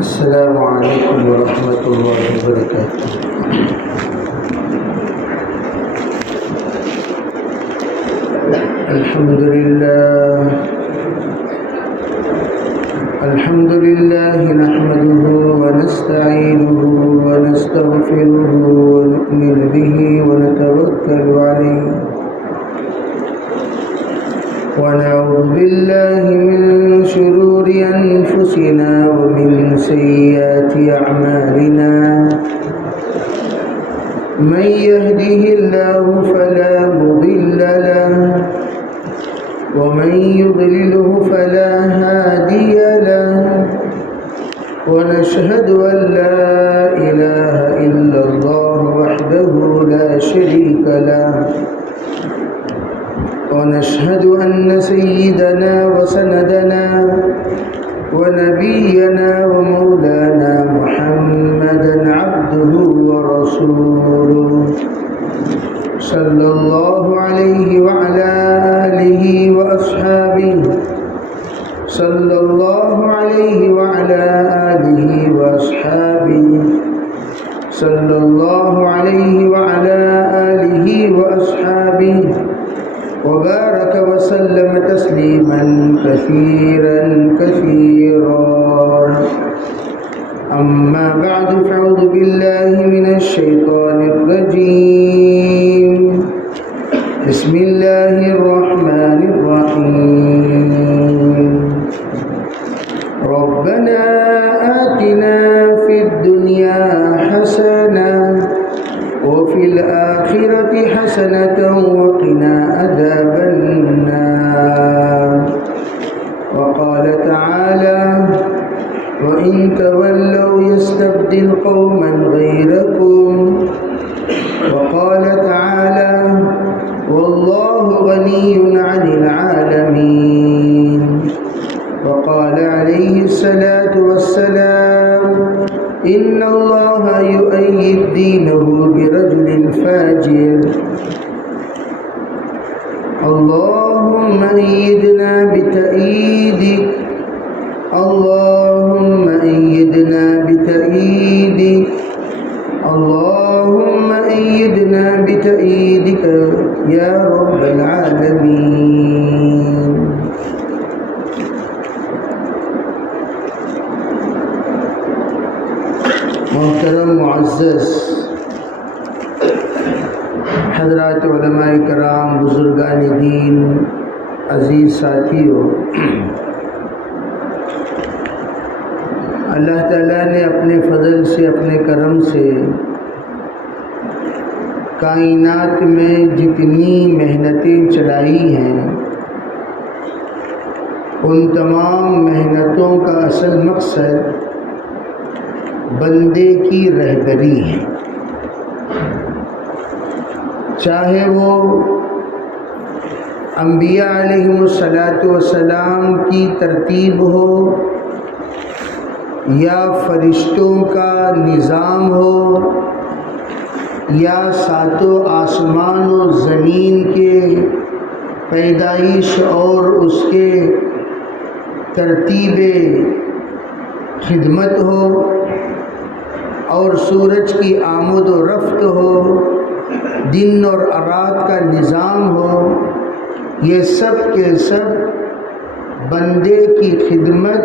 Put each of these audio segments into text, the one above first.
السلام علیکم ورحمۃ اللہ وبرکاتہ۔ الحمد للہ نحمده ونستعینه ونستغفره ونؤمن به ونتوکل علیہ ونعوذ باللہ من شرور انفسنا ومن سیئات اعمالنا من يهده الله فلا مضل له ومن يضلله فلا هادي له ونشهد أن لا إله إلا الله وحده لا شريك له ونشهد أن سيدنا وسندنا ونبينا ومولانا محمدا عبده ورسوله صلى الله عليه وعلى آله وأصحابه صلى الله عليه وعلى آله وأصحابه صلى الله عليه وعلى آله وأصحابه وبارك وسلم تسليما كثيرا كثيرا أما بعد فأعوذ بالله من الشيطان الرجيم بسم الله الرحمن الرحيم ربنا آتنا في الدنيا حسنة وفي الآخرة حسنة وقنا عذاب النار وقال تعالى وإن تولوا يستبدل قوما غيركم وقال تعالى والله غني عن العالمين وقال عليه الصلاة والسلام إن الله يؤيد دينه برجل فاجر اللهم أيدنا بتأييدك اللهم أيدنا بتأييدك اللهم أيدنا بتأييدك يا رب العالمين۔ محترم معزز حضرات علماء کرام، بزرگان دین، عزیز ساتھیوں، اللہ تعالیٰ نے اپنے فضل سے، اپنے کرم سے کائنات میں جتنی محنتیں چلائی ہیں ان تمام محنتوں کا اصل مقصد بندے کی رہبری ہے، چاہے وہ انبیاء علیہم السلام کی ترتیب ہو یا فرشتوں کا نظام ہو یا ساتوں آسمان و زمین کے پیدائش اور اس کے ترتیب خدمت ہو اور سورج کی آمد و رفت ہو، دن اور رات کا نظام ہو، یہ سب کے سب بندے کی خدمت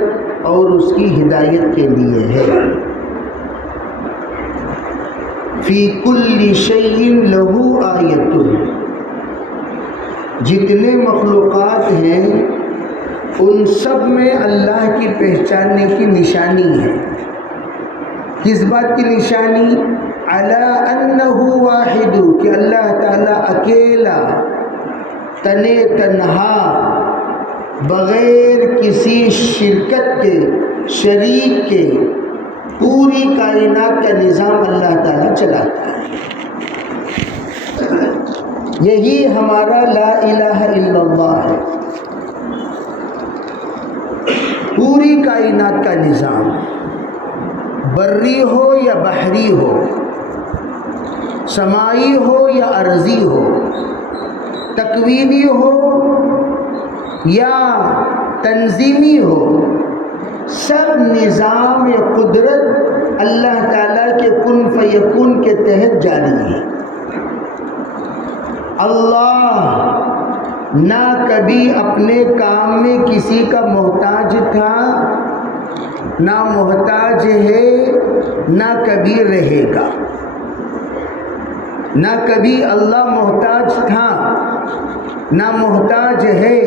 اور اس کی ہدایت کے لیے ہے۔ فی کل شیء لہ آیۃ، جتنے مخلوقات ہیں ان سب میں اللہ کی پہچاننے کی نشانی ہے۔ کس بات کی نشانی؟ علی انہ واحد، کہ اللہ تعالیٰ اکیلا، تنے تنہا، بغیر کسی شرکت کے، شریک کے، پوری کائنات کا نظام اللہ تعالیٰ چلاتا ہے۔ یہی ہمارا لا الہ الا اللہ ہے، پوری کائنات کا نظام، بری ہو یا بحری ہو، سمائی ہو یا ارضی ہو، تکوینی ہو یا تنظیمی ہو، سب نظام قدرت یکون کے تحت جاری ہے۔ اللہ نہ کبھی اپنے کام میں کسی کا محتاج تھا، نہ محتاج ہے، نہ کبھی رہے گا۔ نہ کبھی اللہ محتاج تھا، نہ محتاج ہے،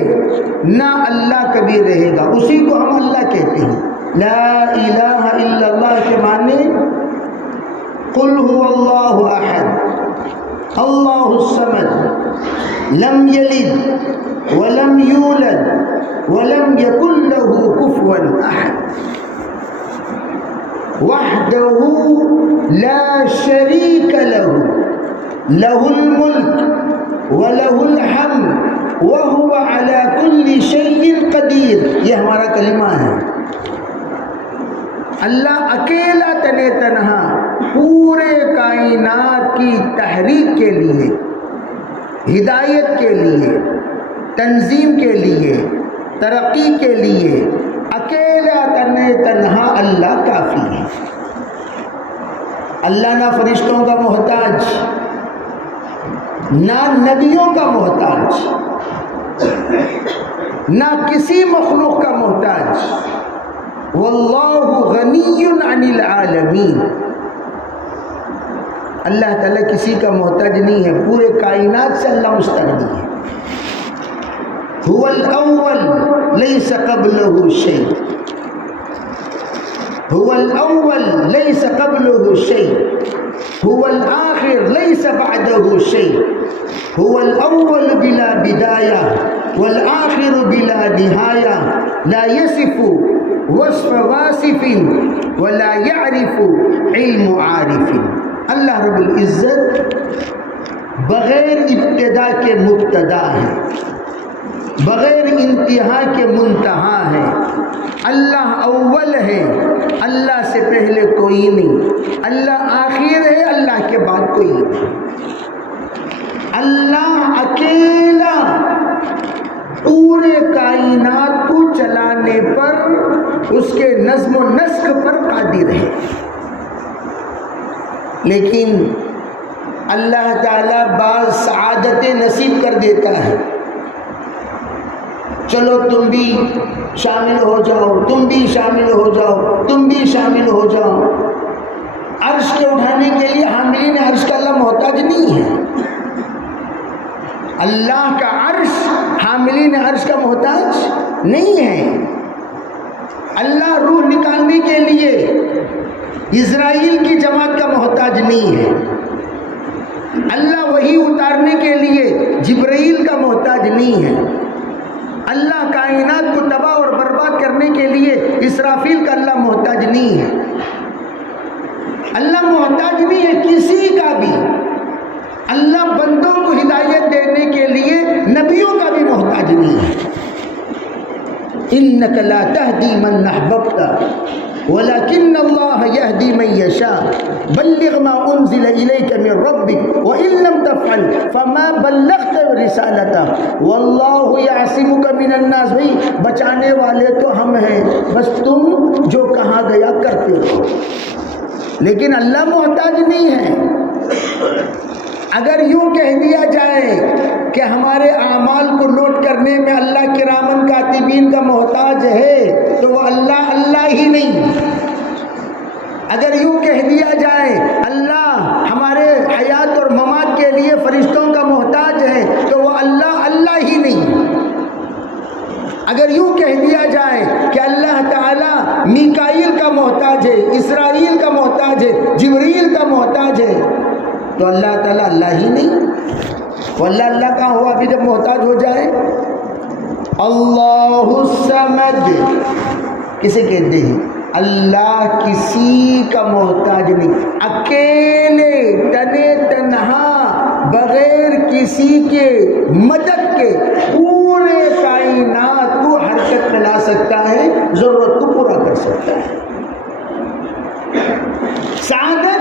نہ اللہ کبھی رہے گا۔ اسی کو ہم اللہ کہتے ہیں۔ لا الہ الا اللہ کے معنی قل هو اللہ احد اللہ الصمد لم یلد ولم یولد ولم یکن له کفوا احد وحدہ لا شریک له له الملک وله الحمد وهو على كل شيء قدیر۔ یہ ہمارا کلمہ ہے۔ اللہ اکیلا تنے تنہا پورے کائنات کی تحریک کے لیے، ہدایت کے لیے، تنظیم کے لیے، ترقی کے لیے اکیلا تنے تنہا اللہ کافی ہے۔ اللہ نہ فرشتوں کا محتاج، نہ نبیوں کا محتاج، نہ کسی مخلوق کا محتاج۔ واللہ غنی عن العالمین۔ اللہ تعالیٰ کسی کا محتاج نہیں ہے، پورے کائنات سے اللہ مستغنی ہے۔ هو الاول لیس قبلہ شیء، هو الاول لیس قبلہ شیء، هو الآخر لیس بعدہ شیء، هو الاول بلا بدایہ والآخر بلا نہایہ، لا یصف وصف واصف ولا يعرف علم عارف۔ اللہ رب العزت بغیر ابتدا کے مبتدا ہے، بغیر انتہا کے منتہا ہے۔ اللہ اول ہے، اللہ سے پہلے کوئی نہیں۔ اللہ آخر ہے، اللہ کے بعد کوئی نہیں۔ اللہ اکیلا پورے کائنات کو چلانے پر، اس کے نظم و نسق پر قادر ہے۔ لیکن اللہ تعالیٰ بعض سعادتیں نصیب کر دیتا ہے۔ چلو تم بھی شامل ہو جاؤ، تم بھی شامل ہو جاؤ، تم بھی شامل ہو جاؤ۔ عرش کے اٹھانے کے لیے حاملین عرش کا اللہ محتاج نہیں ہے۔ اللہ کا عرش حاملین عرش کا محتاج نہیں ہے۔ اللہ روح نکالنے کے لیے اسرائیل کی جماعت کا محتاج نہیں ہے۔ اللہ وحی اتارنے کے لیے جبرائیل کا محتاج نہیں ہے۔ اللہ کائنات کو تباہ اور برباد کرنے کے لیے اسرافیل کا اللہ محتاج نہیں ہے۔ اللہ محتاج نہیں ہے کسی کا بھی۔ اللہ بندوں کو ہدایت دینے کے لیے نبیوں کا بھی محتاج نہیں ہے۔ انک لا تہدی من احببت ولکن اللہ یہدی من یشاء بلغ ما انزل الیک من ربک وان لم تفعل فما بلغت رسالتہ واللہ یعصمک من الناس۔ بھائی بچانے والے تو ہم ہیں، بس تم جو کہا گیا کرتے ہو، لیکن اللہ محتاج نہیں ہے۔ اگر یوں کہہ دیا جائے کہ ہمارے اعمال کو نوٹ کرنے میں اللہ کرامن کاتبین کا محتاج ہے تو وہ اللہ ہی نہیں۔ اگر یوں کہہ دیا جائے اللہ ہمارے حیات اور ممات کے لیے فرشتوں کا محتاج ہے تو وہ اللہ ہی نہیں۔ اگر یوں کہہ دیا جائے کہ اللہ تعالیٰ میکائیل کا محتاج ہے، اسرائیل کا محتاج ہے، جبریل کا محتاج ہے تو اللہ تعالیٰ اللہ ہی نہیں۔ وہ اللہ کہاں ہوا ابھی جب محتاج ہو جائے؟ اللہ الصمد کسے کہتے ہیں؟ اللہ کسی کا محتاج نہیں، اکیلے تنے تنہا بغیر کسی کے مدد کے پورے کائنات کو حرکت میں لا سکتا ہے، ضرورت کو پورا کر سکتا ہے۔ سعادت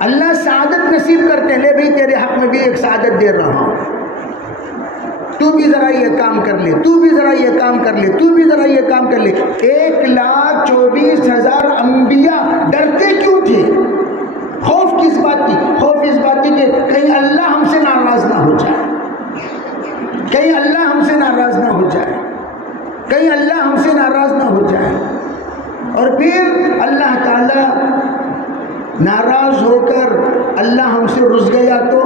اللہ سعادت نصیب کرتے ہیں، لے بھائی تیرے حق میں بھی ایک سعادت دے رہا ہوں، تو بھی ذرا یہ کام کر لے، تو بھی ذرا یہ کام کر لے، تو بھی ذرا یہ کام کر لے۔ 1,24,000 انبیاء ڈرتے کیوں تھے؟ اللہ تعالیٰ ناراض ہو کر اللہ ہم سے رس گیا تو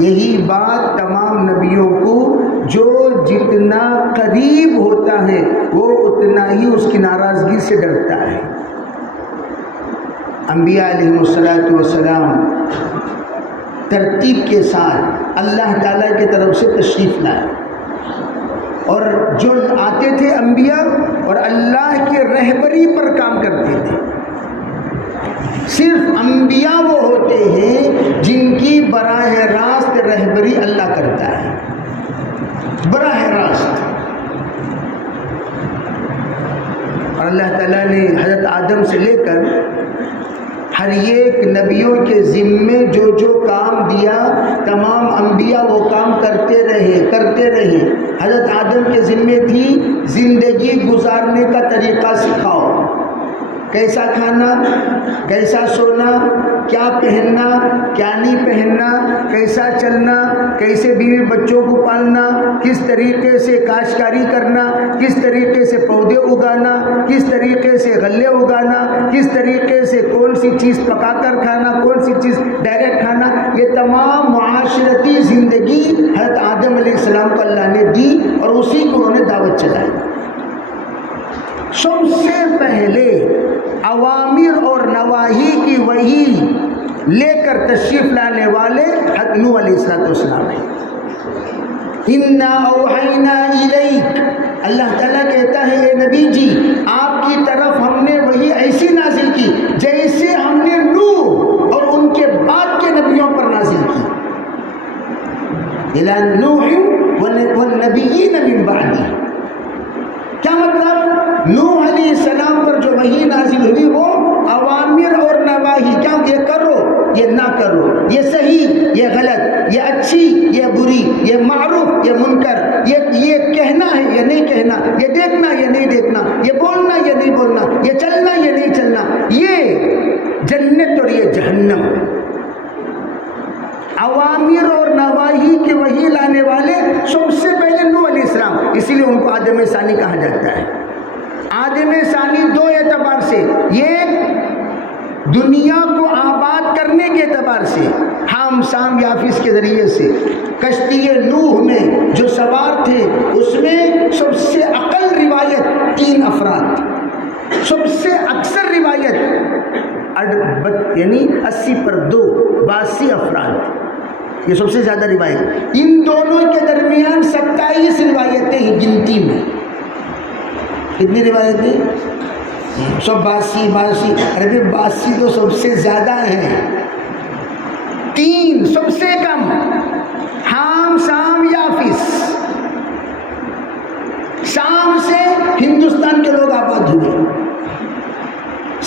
یہی بات تمام نبیوں کو جو جتنا قریب ہوتا ہے وہ اتنا ہی اس کی ناراضگی سے ڈرتا ہے. انبیاء علیہ السلام ترتیب کے ساتھ اللہ تعالیٰ کی طرف سے تشریف لائے اور جو آتے تھے انبیاء اور اللہ کی رہبری پر کام کرتے تھے. صرف انبیاء وہ ہوتے ہیں جن کی براہ راست رہبری اللہ کرتا ہے، براہ راست. اور اللہ تعالیٰ نے حضرت آدم سے لے کر ہر ایک نبیوں کے ذمے جو جو کام دیا تمام انبیاء وہ کام کرتے رہے. حضرت آدم کے ذمے تھی زندگی گزارنے کا طریقہ سکھاؤ، کیسا کھانا، کیسا سونا، کیا پہننا، کیا نہیں پہننا، کیسا چلنا، کیسے بیوی بچوں کو پالنا، کس طریقے سے کاشتکاری کرنا، کس طریقے سے پودے اگانا، کس طریقے سے غلے اگانا، کس طریقے سے کون سی چیز پکا کر کھانا، کون سی چیز ڈائریکٹ کھانا. یہ تمام معاشرتی زندگی حضرت آدم علیہ السلام کو اللہ نے دی اور اسی کو انہوں نے دعوت چلائی. سب سے پہلے اوامر اور نواہی کی وحی لے کر تشریف لانے والے حضرت نوح علیہ السلام ہیں. اِنَّا أَوْحَيْنَا إِلَيْكَ، اللہ تعالیٰ کہتا ہے اے نبی جی آپ کی طرف ہم نے وحی ایسی نازل کی جیسے ہم نے نوح اور ان کے بعد کے نبیوں پر نازل کی. إِلَى نُوحٍ وَالنَّبِيِّينَ مِن بَعْدِهِ. کیا مطلب؟ نوح علیہ السلام پر جو وحی نازل ہوئی وہ اوامر اور نواہی، کیا یہ کرو یہ نہ کرو، یہ صحیح یہ غلط، یہ اچھی یہ بری، یہ معروف یہ منکر، یہ کہنا ہے یہ نہیں کہنا، یہ دیکھنا یہ نہیں دیکھنا، یہ بولنا یہ نہیں بولنا، یہ چلنا یہ نہیں چلنا، یہ جنت اور یہ جہنم. اوامر اور نواہی کی وحی لانے والے سب سے پہلے نوح علیہ السلام، اسی لیے ان کو آدم ثانی کہا جاتا ہے. آدم ثانی دو اعتبار سے، یہ دنیا کو آباد کرنے کے اعتبار سے، ہم سام یافس کے ذریعے سے کشتی نوح میں جو سوار تھے اس میں سب سے اقل روایت 3 افراد، سب سے اکثر روایت یعنی 80 پر 2 82 افراد، یہ سب سے زیادہ روایت. ان دونوں کے درمیان 27 روایتیں ہیں گنتی میں. کتنی روایتیں؟ سب 82. ارے 82 تو سب سے زیادہ ہیں. 3 سب سے کم، حام سام یافس. شام سے ہندوستان کے لوگ آباد ہوئے،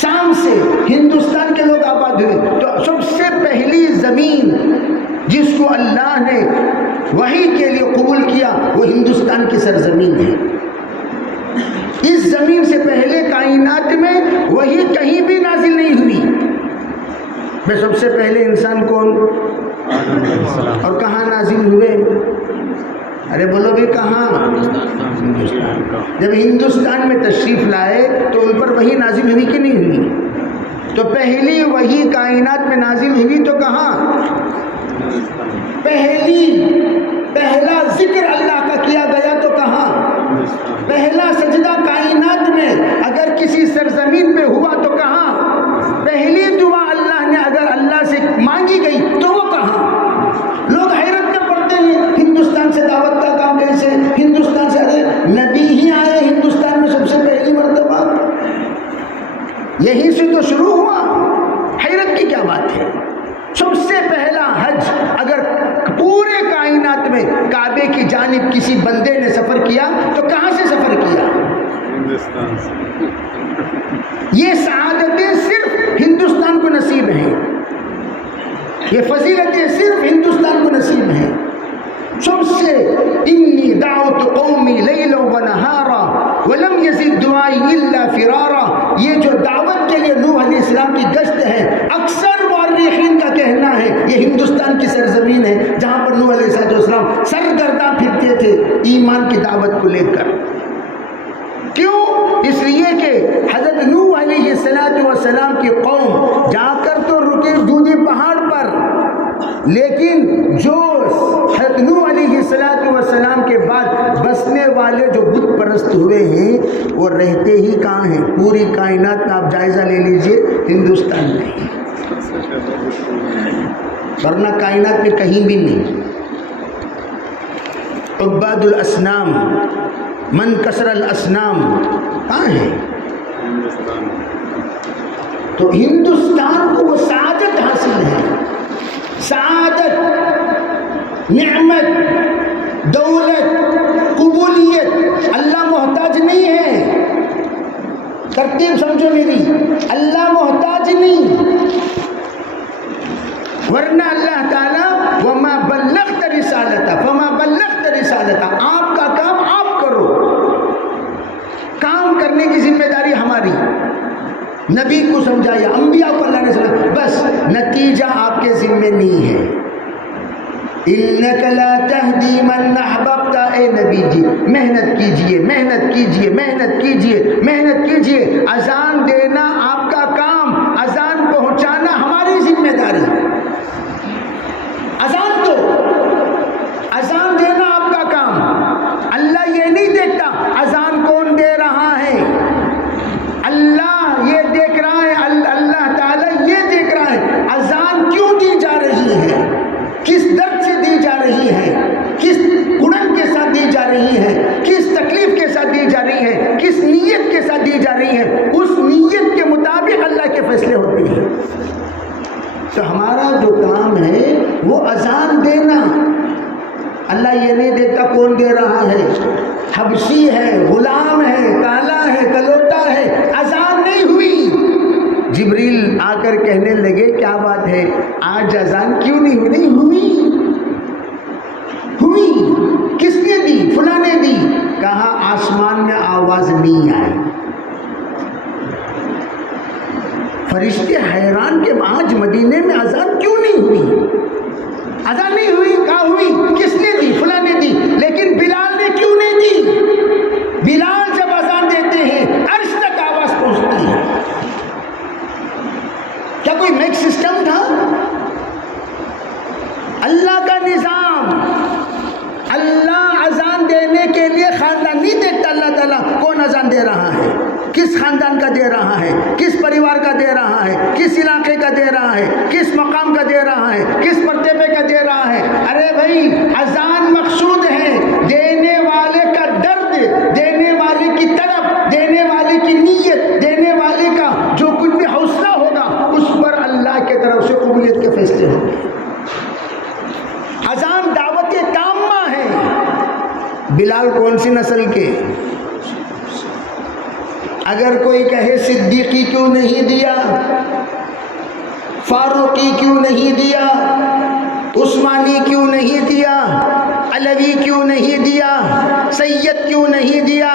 شام سے ہندوستان کے لوگ آباد ہوئے. تو سب سے پہلی زمین جس کو اللہ نے وحی کے لیے قبول کیا وہ ہندوستان کی سرزمین ہے. اس زمین سے پہلے کائنات میں وحی کہیں بھی نازل نہیں ہوئی. میں سب سے پہلے انسان کون اور کہاں نازل ہوئے؟ ارے بولو بھی کہاں؟ جب ہندوستان میں تشریف لائے تو ان پر وحی نازل ہوئی کہ نہیں ہوئی؟ تو پہلی وحی کائنات میں نازل ہوئی تو کہاں؟ پہلا ذکر اللہ کا کیا گیا تو کہاں؟ پہلا سجدہ کائنات میں اگر کسی سرزمین پہ ہوا تو کہاں؟ پہلی دعا اللہ نے اگر اللہ سے مانگی گئی تو وہ کہاں؟ لوگ حیرت میں پڑتے ہیں ہندوستان سے دعوت کا کام کیسے؟ ہندوستان سے ارے نبی ہی آئے ہندوستان میں سب سے پہلی مرتبہ، یہیں سے تو شروع ہوا. حیرت کی کیا بات ہے؟ سب سے پہلا حج اگر پورے کائنات میں کعبے کی جانب کسی بندے نے سفر کیا تو کہاں سے سفر کیا؟ ہندوستان سے. یہ سعادتیں صرف ہندوستان کو نصیب ہیں، یہ فضیلتیں صرف ہندوستان کو نصیب ہیں. سب سے انی دعوت قومی لیلا ونہارا ولم یزد دعائی الا فرارا، یہ جو دعوت کے لیے نوح علیہ السلام کی گشت ہے اکثر مورخین کا کہنا ہے یہ ہندوستان کی سرزمین ہے جہاں پر نوح علیہ السلام سرگرداں پھرتے تھے ایمان کی دعوت کو لے کر. کیوں؟ اس لیے کہ حضرت نوح علیہ السلام کی قوم جا کر تو رکے دودھی پہاڑ پر، لیکن جو حضرت نوح علیہ السلام کے بعد بسنے والے جو بت پرست ہوئے ہیں وہ رہتے ہی کہاں ہیں؟ پوری کائنات میں آپ جائزہ لے لیجئے، ہندوستان میں، ورنہ کائنات میں کہیں بھی نہیں۔ عباد الاسنام، من کسر الاسنام کہاں ہے؟ تو ہندوستان کو وہ سعادت حاصل ہے، سعادت، نعمت، دولت، قبولیت۔ اللہ محتاج نہیں ہے، ترتیب سمجھو میری، اللہ محتاج نہیں، ورنہ اللہ تعالیٰ وَمَا بَلَّغْتَ رِسَالَتَ فَمَا بَلَّغْتَ رِسَالَتَ، آپ کا کام آپ کرو، کام کرنے کی ذمہ داری ہماری۔ نبی کو سمجھایا، انبیاء کو اللہ نے سمجھایا، بس نتیجہ آپ کے ذمہ نہیں ہے۔ إِنَّكَ لَا تَهْدِي مَنْ أَحْبَبْتَ، اے نبی جی محنت کیجئے، محنت کیجئے، محنت کیجئے، محنت کیجئے۔ اذان دینا آپ کا کام، اذان پہنچانا ہماری ذمہ داری۔ اذان تو اذان دینا آپ کا کام، اللہ یہ نہیں دیکھتا اذان کون دے رہا ہے، اللہ یہ دیکھ رہا ہے، اللہ تعالیٰ یہ دیکھ رہا ہے اذان کیوں دی جا رہی ہے، کس درد سے دی جا رہی ہے، کس گناہ کے ساتھ دی جا رہی ہے، کس تکلیف کے ساتھ دی جا رہی ہے، کس نیت کے ساتھ دی جا رہی ہے، اس نیت کے مطابق اللہ کے فیصلے ہوتے ہیں۔ تو ہمارا جو کام ہے وہ اذان دینا، اللہ یہ نہیں دیکھتا کون دے رہا ہے، حبشی ہے، غلام ہے، کالا ہے، کلوٹا ہے، اذان نہیں ہوئی۔ جبریل آ کر کہنے لگے کیا بات ہے آج اذان کیوں نہیں ہوئی؟ نہیں ہوئی، ہوئی، کس نے دی؟ فلاں نے دی۔ کہا آسمان میں آواز نہیں آئی۔ فرشتے حیران کہ آج مدینے میں اذان کیوں نہیں ہوئی؟ اذان نہیں ہوئی، کہاں ہوئی؟ کس نے دی؟ فلاں نے دی۔ لیکن بلال نے کیوں نہیں دی؟ بلال جب اذان دیتے ہیں عرش تک آواز پہنچتی ہے۔ کیا کوئی میک سسٹم تھا؟ اللہ کا نظام، اللہ اذان دینے کے لیے خاندان نہیں دیکھتا، اللہ تعالیٰ کون اذان دے رہا ہے، کس خاندان کا دے رہا ہے، کس پریوار کا دے رہا ہے، کس علاقے کا دے رہا ہے، کس مقام کا دے رہا ہے، کس مرتبے کا دے رہا ہے۔ ارے بھائی اذان مقصود ہے، دینے والے کا درد، دینے والے کی طرف، دینے والے کی نیت، دینے والے کا جو کچھ بھی حوصلہ ہوگا اس پر اللہ کے طرف سے قبولیت کے فیصلے ہوں گے۔ اذان دعوت تامہ ہے۔ بلال کون سی نسل کے؟ اگر کوئی کہے صدیقی کیوں نہیں دیا، فاروقی کیوں نہیں دیا، عثمانی کیوں نہیں دیا، علوی کیوں نہیں دیا، سید کیوں نہیں دیا؟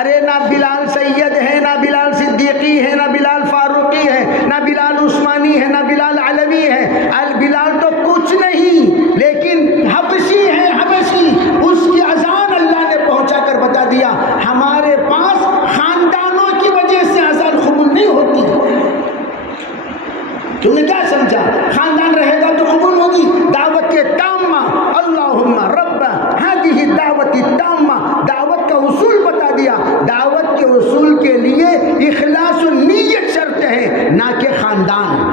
ارے نہ بلال سید ہے، نہ بلال صدیقی ہے، نہ بلال فاروقی ہے، نہ بلال عثمانی ہے، نہ بلال علوی ہے۔ بلال تو کچھ نہیں، لیکن حبشی ہے، حبشی۔ اس کی اذان اللہ نے پہنچا کر بتا دیا ہمارے پاس خاندانوں کی وجہ سے اذان قبول نہیں ہوتی۔ تم نے کیا سمجھا؟ خاندان رہے گا تو قبول ہوگی؟ دعوت تامہ، اللہم رب ہذہ الدعوت التامہ، دعوت کا اصول بتا دیا۔ دعوت کے اصول کے لیے اخلاص النیت شرط ہے، نہ کہ خاندان۔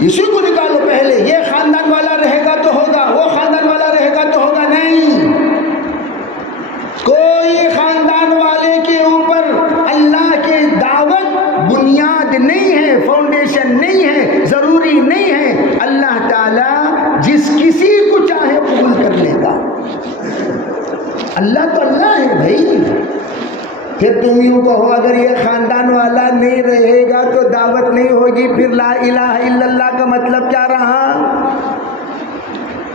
اسی کو نکالو پہلے، یہ خاندان والا رہے گا تو ہوگا، وہ خاندان والا رہے گا تو ہوگا، نہیں۔ کوئی خاندان والے کے اوپر اللہ کی دعوت بنیاد نہیں ہے، فاؤنڈیشن نہیں ہے، ضروری نہیں ہے۔ اللہ تعالیٰ جس کسی کو چاہے قبول کر لے گا۔ اللہ تو اللہ ہے بھائی۔ پھر تم یوں کہو اگر یہ خاندان والا نہیں رہے گا تو دعوت نہیں ہوگی، پھر لا الہ الا اللہ کا مطلب کیا رہا؟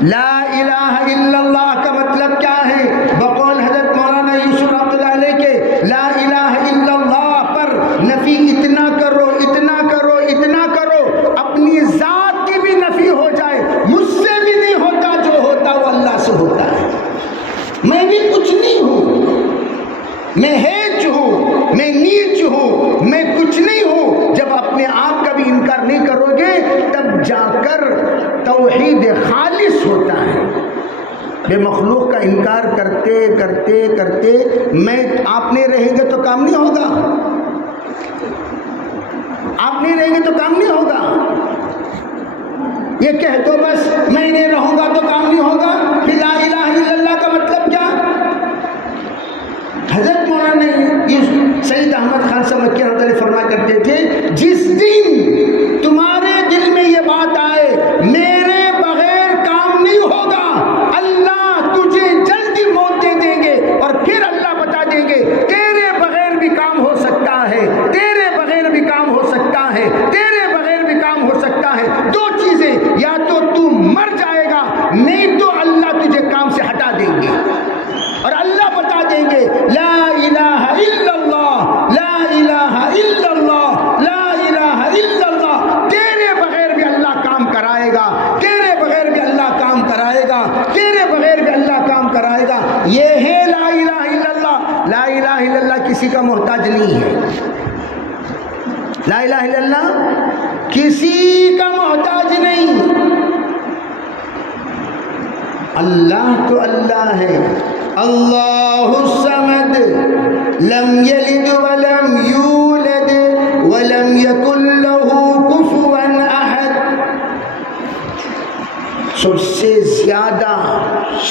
لا الہ الا اللہ کا مطلب کیا ہے؟ بقول حضرت مولانا یوسف رحمۃ اللہ علیہ کے لا الہ الا اللہ پر نفی اتنا کرو، اتنا کرو، اتنا کرو، اپنی ذات کی بھی نفی ہو جائے، مجھ سے بھی نہیں ہوتا، جو ہوتا وہ اللہ سے ہوتا ہے، میں بھی کچھ نہیں ہوں، میں ہیچ ہوں، میں نیچ ہوں، میں کچھ نہیں ہوں، جب اپنے آپ کا بھی انکار نہیں کرو گے تب جا کر توحید خالص ہوتا ہے۔ بے مخلوق کا انکار کرتے کرتے کرتے میں آپ نہیں رہیں گے تو کام نہیں ہوگا، آپ نہیں رہیں گے تو کام نہیں ہوگا۔ یہ کہہ دو بس میں نہیں رہوں گا تو کام نہیں ہوگا، پھر لا الہ الا اللہ کا مطلب کیا؟ حضرت مولانا سید احمد خان صاحب مکی رحمۃ اللہ فرمایا کرتے تھے، جس دن تمہارے دل میں یہ بات آئے میرے بغیر کام نہیں ہوگا، اللہ تجھے جلدی موت دے دیں گے، اور پھر اللہ بتا دیں گے تیرے بغیر بھی کام ہو سکتا ہے، تیرے بغیر بھی کام ہو سکتا ہے، تیرے بغیر بھی کام ہو سکتا ہے۔ دو چیزیں، یا تو مر جائے گا، نہیں تو اللہ تجھے کام سے ہٹا دیں گے، اور اللہ بتا دیں گے لا الہ الا اللہ، لا الہ الا اللہ، لا الہ الا اللہ، تیرے بغیر بھی اللہ کام کرائے گا، تیرے بغیر بھی اللہ کام کرائے گا، تیرے بغیر بھی اللہ کام کرائے گا۔ یہ ہے لا الہ الا اللہ۔ لا الہ الا اللہ کسی کا محتاج نہیں ہے، لا الہ الا اللہ کسی کا محتاج نہیں۔ اللہ تو اللہ ہے، اللہ الصمد لم یلد ولم یولد ولم یکن لہ کفوا احد۔ سب سے زیادہ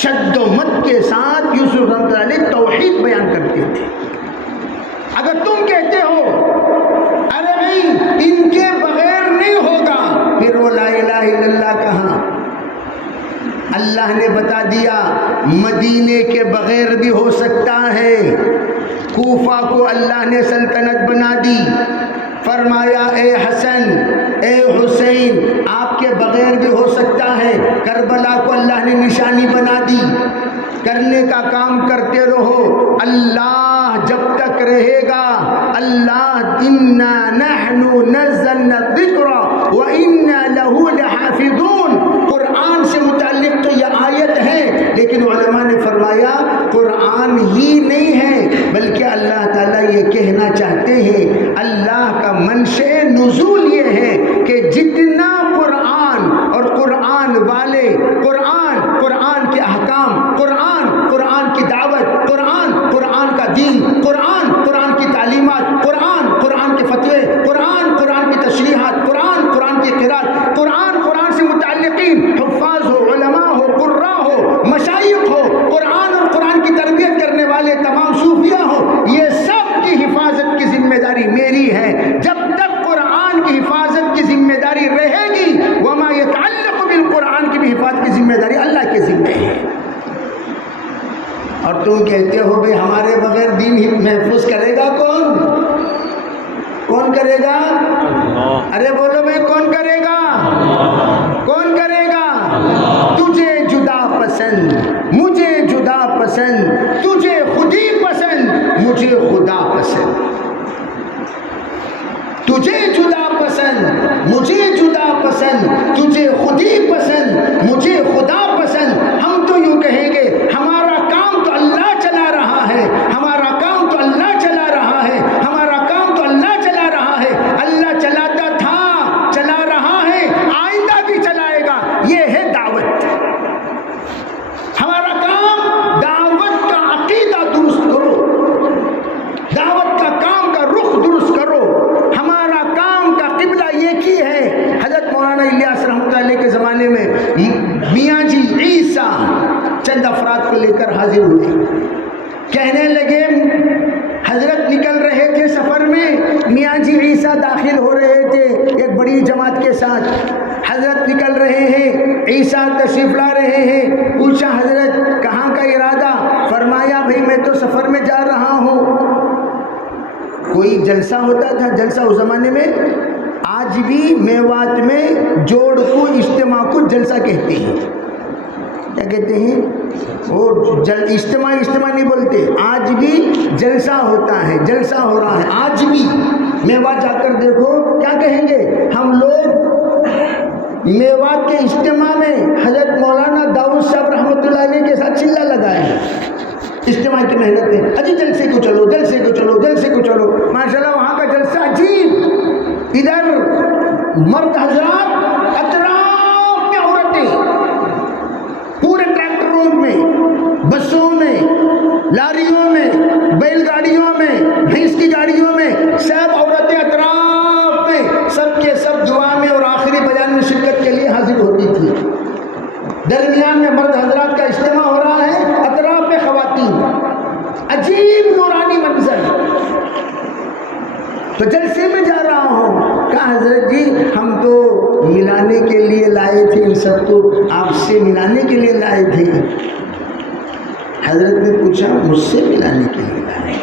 شد و مد کے ساتھ یوسف رحمۃ اللہ علیہ توحید بیان کرتے تھے۔ اگر تم کہتے ہو ارے بھائی ان کے بغیر نہیں ہوگا، پھر وہ لا الہ الا اللہ کہاں؟ اللہ نے بتا دیا مدینے کے بغیر بھی ہو سکتا ہے۔ کوفہ کو اللہ نے سلطنت بنا دی، فرمایا اے حسن اے حسین آپ کے بغیر بھی ہو سکتا ہے۔ کربلا کو اللہ نے نشانی بنا دی، کرنے کا کام کرتے رہو، اللہ جب تک رہے گا اللہ انا نحن نزلنا الذکر وانا له لحافظون۔ قرآن سے متعلق تو یہ آیت ہے، لیکن علماء نے فرمایا قرآن ہی نہیں ہے بلکہ اللہ تعالیٰ یہ کہنا چاہتے ہیں، اللہ کا منشأ نزول یہ ہے کہ جتنا قرآن اور قرآن والے، قرآن کے احکام، قرآن کی دعوت، قرآن کا دین، قرآن کی تعلیمات، قرآن کے فتوے، قرآن کی تشریحات، قرآن کی قرات، قرآن سے متعلقین حفاظ ہو، علماء ہو، قراء ہو، مشائخ ہو، قرآن اور قرآن کی تربیت کرنے والے تمام صوفیاء ہو، یہ سب کی حفاظت کی ذمہ داری میری ہے۔ جب تک قرآن کی حفاظت کی ذمہ داری رہے گی، وما يتعلق بالقرآن کی بھی حفاظت کی ذمہ داری اللہ کے ذمہ ہے۔ اور تم کہتے ہو بھائی ہمارے بغیر دین ہی محفوظ کرے گا کون کرے گا؟ ارے بولو بھائی کون کرے گا؟ کون کرے گا؟ تجھے جدا پسند، مجھے جدا پسند، تجھے خودی پسند، مجھے خدا پسند، تجھے جدا پسند، مجھے جدا پسند، تجھے خودی پسند، مجھے خدا پسند۔ ہم تو یوں کہیں گے ہمارا کام تو اللہ چلا رہا ہے، ہمارا کام تو اللہ چلا رہا ہے، ہمارا کام تو اللہ چلا رہا ہے۔ اللہ چلاتا تھا، چلا رہا ہے، آئندہ بھی چلائے گا۔ یہ ہے دعوت۔ ہمارا کام دعوت کا عقیدہ درست کرو، دعوت کا کام کا رخ درست کرو۔ ہمارا کام کا قبلہ ایک ہی ہے۔ حضرت مولانا الیاس رحمۃ اللہ علیہ کے زمانے میں میاں جی عیسیٰ چند افراد کو لے کر حاضر ہوئے، کہنے لگے حضرت نکل رہے تھے سفر میں، میاں جی عیسیٰ داخل ہو رہے تھے ایک بڑی جماعت کے ساتھ، حضرت نکل رہے ہیں، عیسیٰ تشریف لا رہے ہیں۔ پوچھا حضرت کہاں کا ارادہ؟ فرمایا بھائی میں تو سفر میں جا رہا ہوں۔ کوئی جلسہ ہوتا تھا، جلسہ اس زمانے میں، آج بھی میوات میں جوڑ کو اجتماع کو جلسہ کہتے ہیں۔ کیا کہتے ہیں؟ وہ اجتماع نہیں بولتے، آج بھی جلسہ ہوتا ہے، جلسہ ہو رہا ہے آج بھی۔ میوات جا کر دیکھو کیا کہیں گے ہم لوگ میوات کے اجتماع میں حضرت مولانا داؤد صاحب رحمۃ اللہ علیہ کے ساتھ چلہ لگائے، اجتماع کی محنت میں، اجی جلسے کو چلو حضرت جی ہم تو ملانے کے لیے لائے تھے، ان سب کو آپ سے ملانے کے لیے لائے تھے۔ حضرت نے پوچھا مجھ سے ملانے کے لیے لائے؟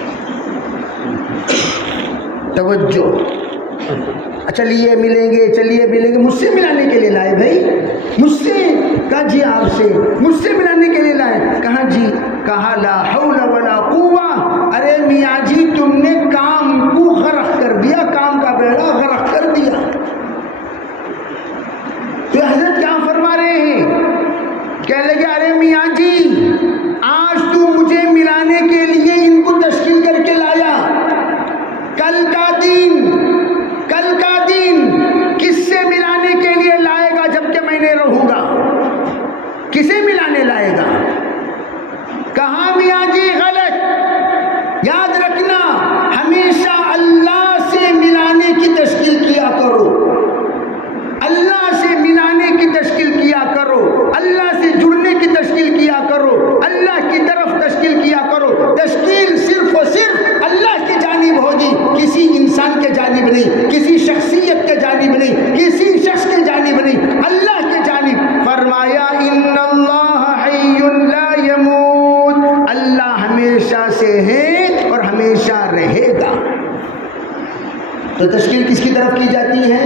توجہ، چلیے ملیں گے، مجھ سے ملانے کے لیے لائے بھائی؟ مجھ سے؟ کہا جی آپ سے، مجھ سے ملانے کے لیے لائے؟ کہا جی، کہا لا حول ولا قوہ، ارے میاں جی تم نے کام کو غرق کر دیا، کام کا بیڑا غرق کر دیا۔ تو حضرت کیا فرما رہے ہیں؟ کہنے لگے ارے میاں جی آج تو مجھے ملانے کے لیے ان کو تشکیل کر کے لایا، کل کا دن کس سے ملانے کے لیے لائے گا جبکہ میں نہیں رہوں گا؟ کسے ملانے لائے گا؟ کہا میاں جی غلط، یاد رکھنا ہمیشہ اللہ سے ملانے کی تشکیل کیا کرو، اللہ سے ملانے کی تشکیل کیا کرو، اللہ سے جڑنے کی تشکیل کیا کرو، اللہ کی طرف تشکیل کیا کرو۔ تشکیل صرف و صرف اللہ کی جانب ہوگی، کسی انسان کے جانب نہیں، کسی شخصیت کے جانب نہیں، کسی شخص کے جانب نہیں، اللہ کے جانب۔ فرمایا ان اللہ حی لا یموت، اللہ ہمیشہ سے ہے اور ہمیشہ رہے گا۔ تو تشکیل کس کی طرف کی جاتی ہے؟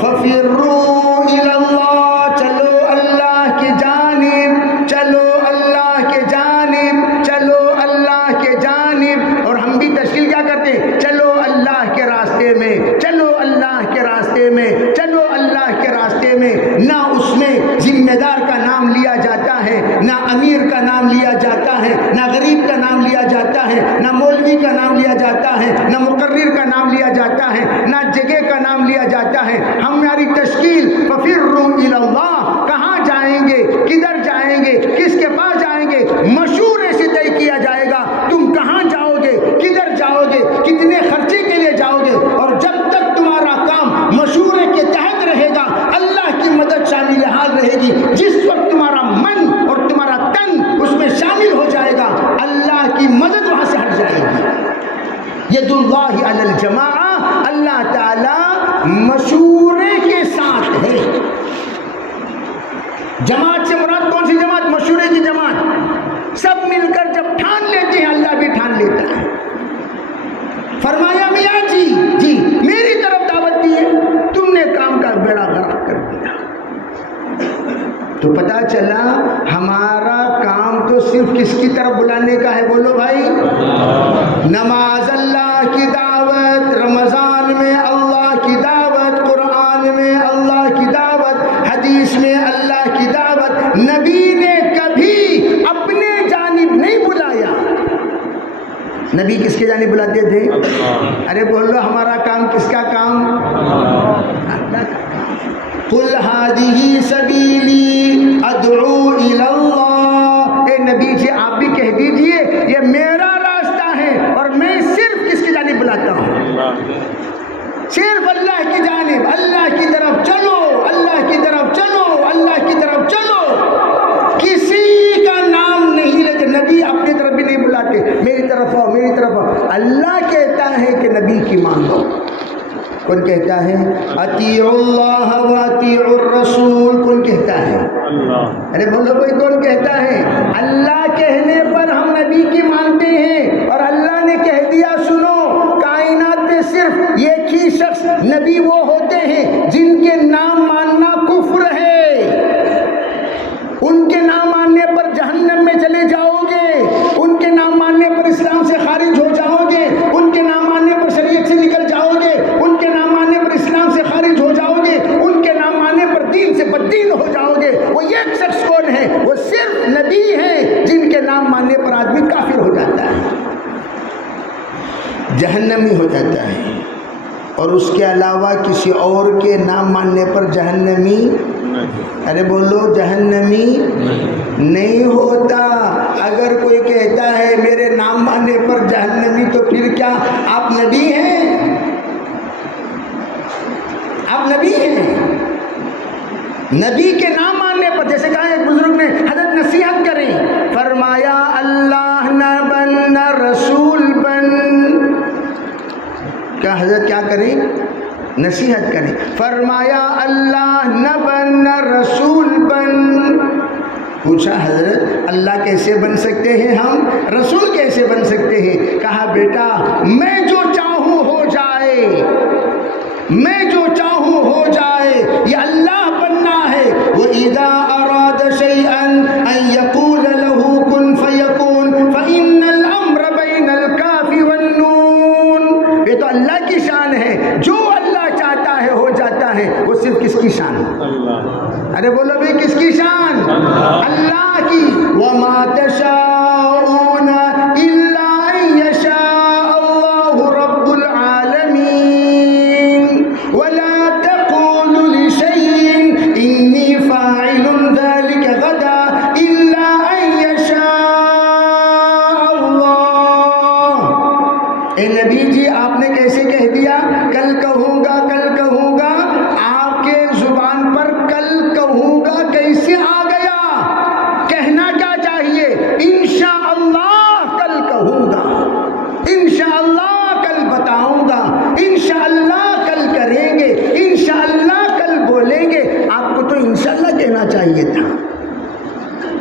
فَفِرُّوا إِلَى اللَّهِ، چلو اللہ کی جانب، چلو اللہ کے جانب، چلو اللہ کے جانب۔ اور ہم بھی تشکیل کیا کرتے ہیں؟ چلو اللہ کے راستے میں، چلو اللہ کے راستے میں، چلو اللہ کے راستے میں۔ نہ اس میں ذمہ دار کا نام لیا جاتا ہے، نہ امیر کا نام لیا جاتا ہے، نہ غریب کا نام لیا جاتا ہے، نہ مولوی کا نام لیا جاتا ہے، نہ مقرر کا نام لیا جاتا ہے، نہ جگہ کا نام لیا جاتا ہے۔ ہماری تشکیل فَفِرُّوا إِلَى اللَّهِ، کہاں جائیں گے، کدھر جائیں گے، کس کے پاس جائیں گے، مشورے سے طے کیا جائے گا۔ تم کہاں جاؤ گے، کدھر جاؤ گے، کتنے خرچے کے لیے جاؤ گے، اور جب تک تمہارا کام مشورے کے تحت رہے گا اللہ کی مدد شامل حال رہے گی۔ جس وقت تمہارا من اور تمہارا تن اس میں شامل ہو جائے گا اللہ کی مدد وہاں سے ہٹ جائے گی۔ ید اللہ علی الجماعہ، اللہ تعالی مشورے کے ساتھ ہے۔ جماعت سے مراد کون سی جماعت؟ مشورے کی جماعت۔ سب مل کر جب ٹھان لیتے ہیں اللہ بھی ٹھان لیتا ہے۔ فرمایا میاں جی میری طرف دعوت دی ہے، تم نے کام کا بیڑا غرق کر دیا۔ تو پتا چلا ہمارا کام تو صرف کس کی طرف بلانے کا ہے؟ بولو بھائی، نماز اللہ کی دعوت، رمضان میں اللہ کی دعوت، قرآن میں اللہ کی دعوت، حدیث میں اللہ کی دعوت۔ نبی نے کبھی اپنے جانب نہیں بلایا۔ نبی کس کے جانب بلاتے تھے؟ ارے بولو ہمارا کام کس کا کام؟ اللہ کا۔ قُلْ هَٰذِهِ سَبِيلِي أَدْعُو إِلَى اللَّهِ، اے نبی جی آپ بھی کہہ دیجئے یہ میرا راستہ ہے اور میں صرف کس کی جانب بلاتا ہوں؟ صرف اللہ کی جانب، اللہ کی طرف چلو، اللہ کی طرف چلو، اللہ کی طرف چلو۔ کسی کا نام نہیں لیتے، نبی اپنی طرف بھی نہیں بلاتے میری طرف آؤ، میری طرف آؤ۔ اللہ کہتا ہے کہ نبی کی مان لو۔ کون کہتا ہے؟ اطیعوا اللہ و اطیعوا الرسول، کون کہتا ہے؟ اللہ۔ ارے بولو کوئی کون کہتا ہے؟ اللہ کہنے پر ہم نبی کی مانتے ہیں، اور اللہ نے کہہ دیا سنو، کائنات میں صرف ایک ہی شخص نبی وہ ہوتے ہیں جن کے نام ماننا کفر ہے، ان کے نام ماننے پر جہنم میں چلے جاؤ گے، ان کے نام ماننے پر اسلام سے خارج ہو جاؤ گے، ان کے نام ماننے پر شریعت سے نکل جاؤ گے، ان کے نام ماننے پر اسلام سے خارج ہو جاؤ گے، ان کے نام ماننے پر دین سے بددین ہو جاؤ گے۔ وہ ایک شخص کون ہے؟ وہ صرف نبی ہیں جن کے نام ماننے پر آدمی کافر ہو جاتا ہے، جہنمی ہو جاتا ہے، اور اس کے علاوہ کسی اور کے نام ماننے پر جہنمی، ارے بولو جہنمی نہیں ہوتا۔ اگر کوئی کہتا ہے میرے نام ماننے پر جہنمی، تو پھر کیا آپ نبی ہیں؟ آپ نبی ہیں؟ نبی کے نام ماننے پر، جیسے کہا ایک بزرگ نے، حضرت نصیحت کریں، فرمایا اللہ نہ بن نہ رسول بن۔ کیا حضرت کیا کریں؟ نصیحت کریں. فرمایا اللہ نہ بن نہ رسول بن. پوچھا حضرت اللہ کیسے بن سکتے ہیں ہم, رسول کیسے بن سکتے ہیں؟ کہا بیٹا میں جو چاہوں ہو جائے, میں جو چاہوں ہو جائے, یہ اللہ بننا ہے. وَإِذَا أَرَادَ شَيْئًا أَن يَقُولَ لَهُ كُن فَيَكُونُ فَإِنَّ الْأَمْرَ بَيْنَ الْكَافِ وَالنُّونِ. یہ تو اللہ کی شان ہے, جو اللہ چاہتا ہے ہو جاتا ہے. وہ صرف کس کی شان ہے؟ ارے بولو بھائی کس کی شان؟ اللہ کی. وَمَا تَشَاءُونَ إِلَّا أَن يَشَاءَ اللَّهُ رَبُّ الْعَالَمِينَ. وَلَا تَقُولُوا لِشَيْءٍ إِنِّي فَاعِلٌ ذَلِكَ غَدًا إِلَّا أَن يَشَاءَ اللَّهُ. اے نبی جی آپ نے کیسے کہہ دیا کل کہوں گا کل کہوں گا؟ آپ کے زبان پر کل کہوں گا کیسے آ گیا؟ کہنا کیا چاہیے؟ انشاءاللہ کل کہوں گا, انشاءاللہ کل بتاؤں گا, انشاءاللہ کل کریں گے, انشاءاللہ کل بولیں گے. آپ کو تو انشاءاللہ کہنا چاہیے تھا.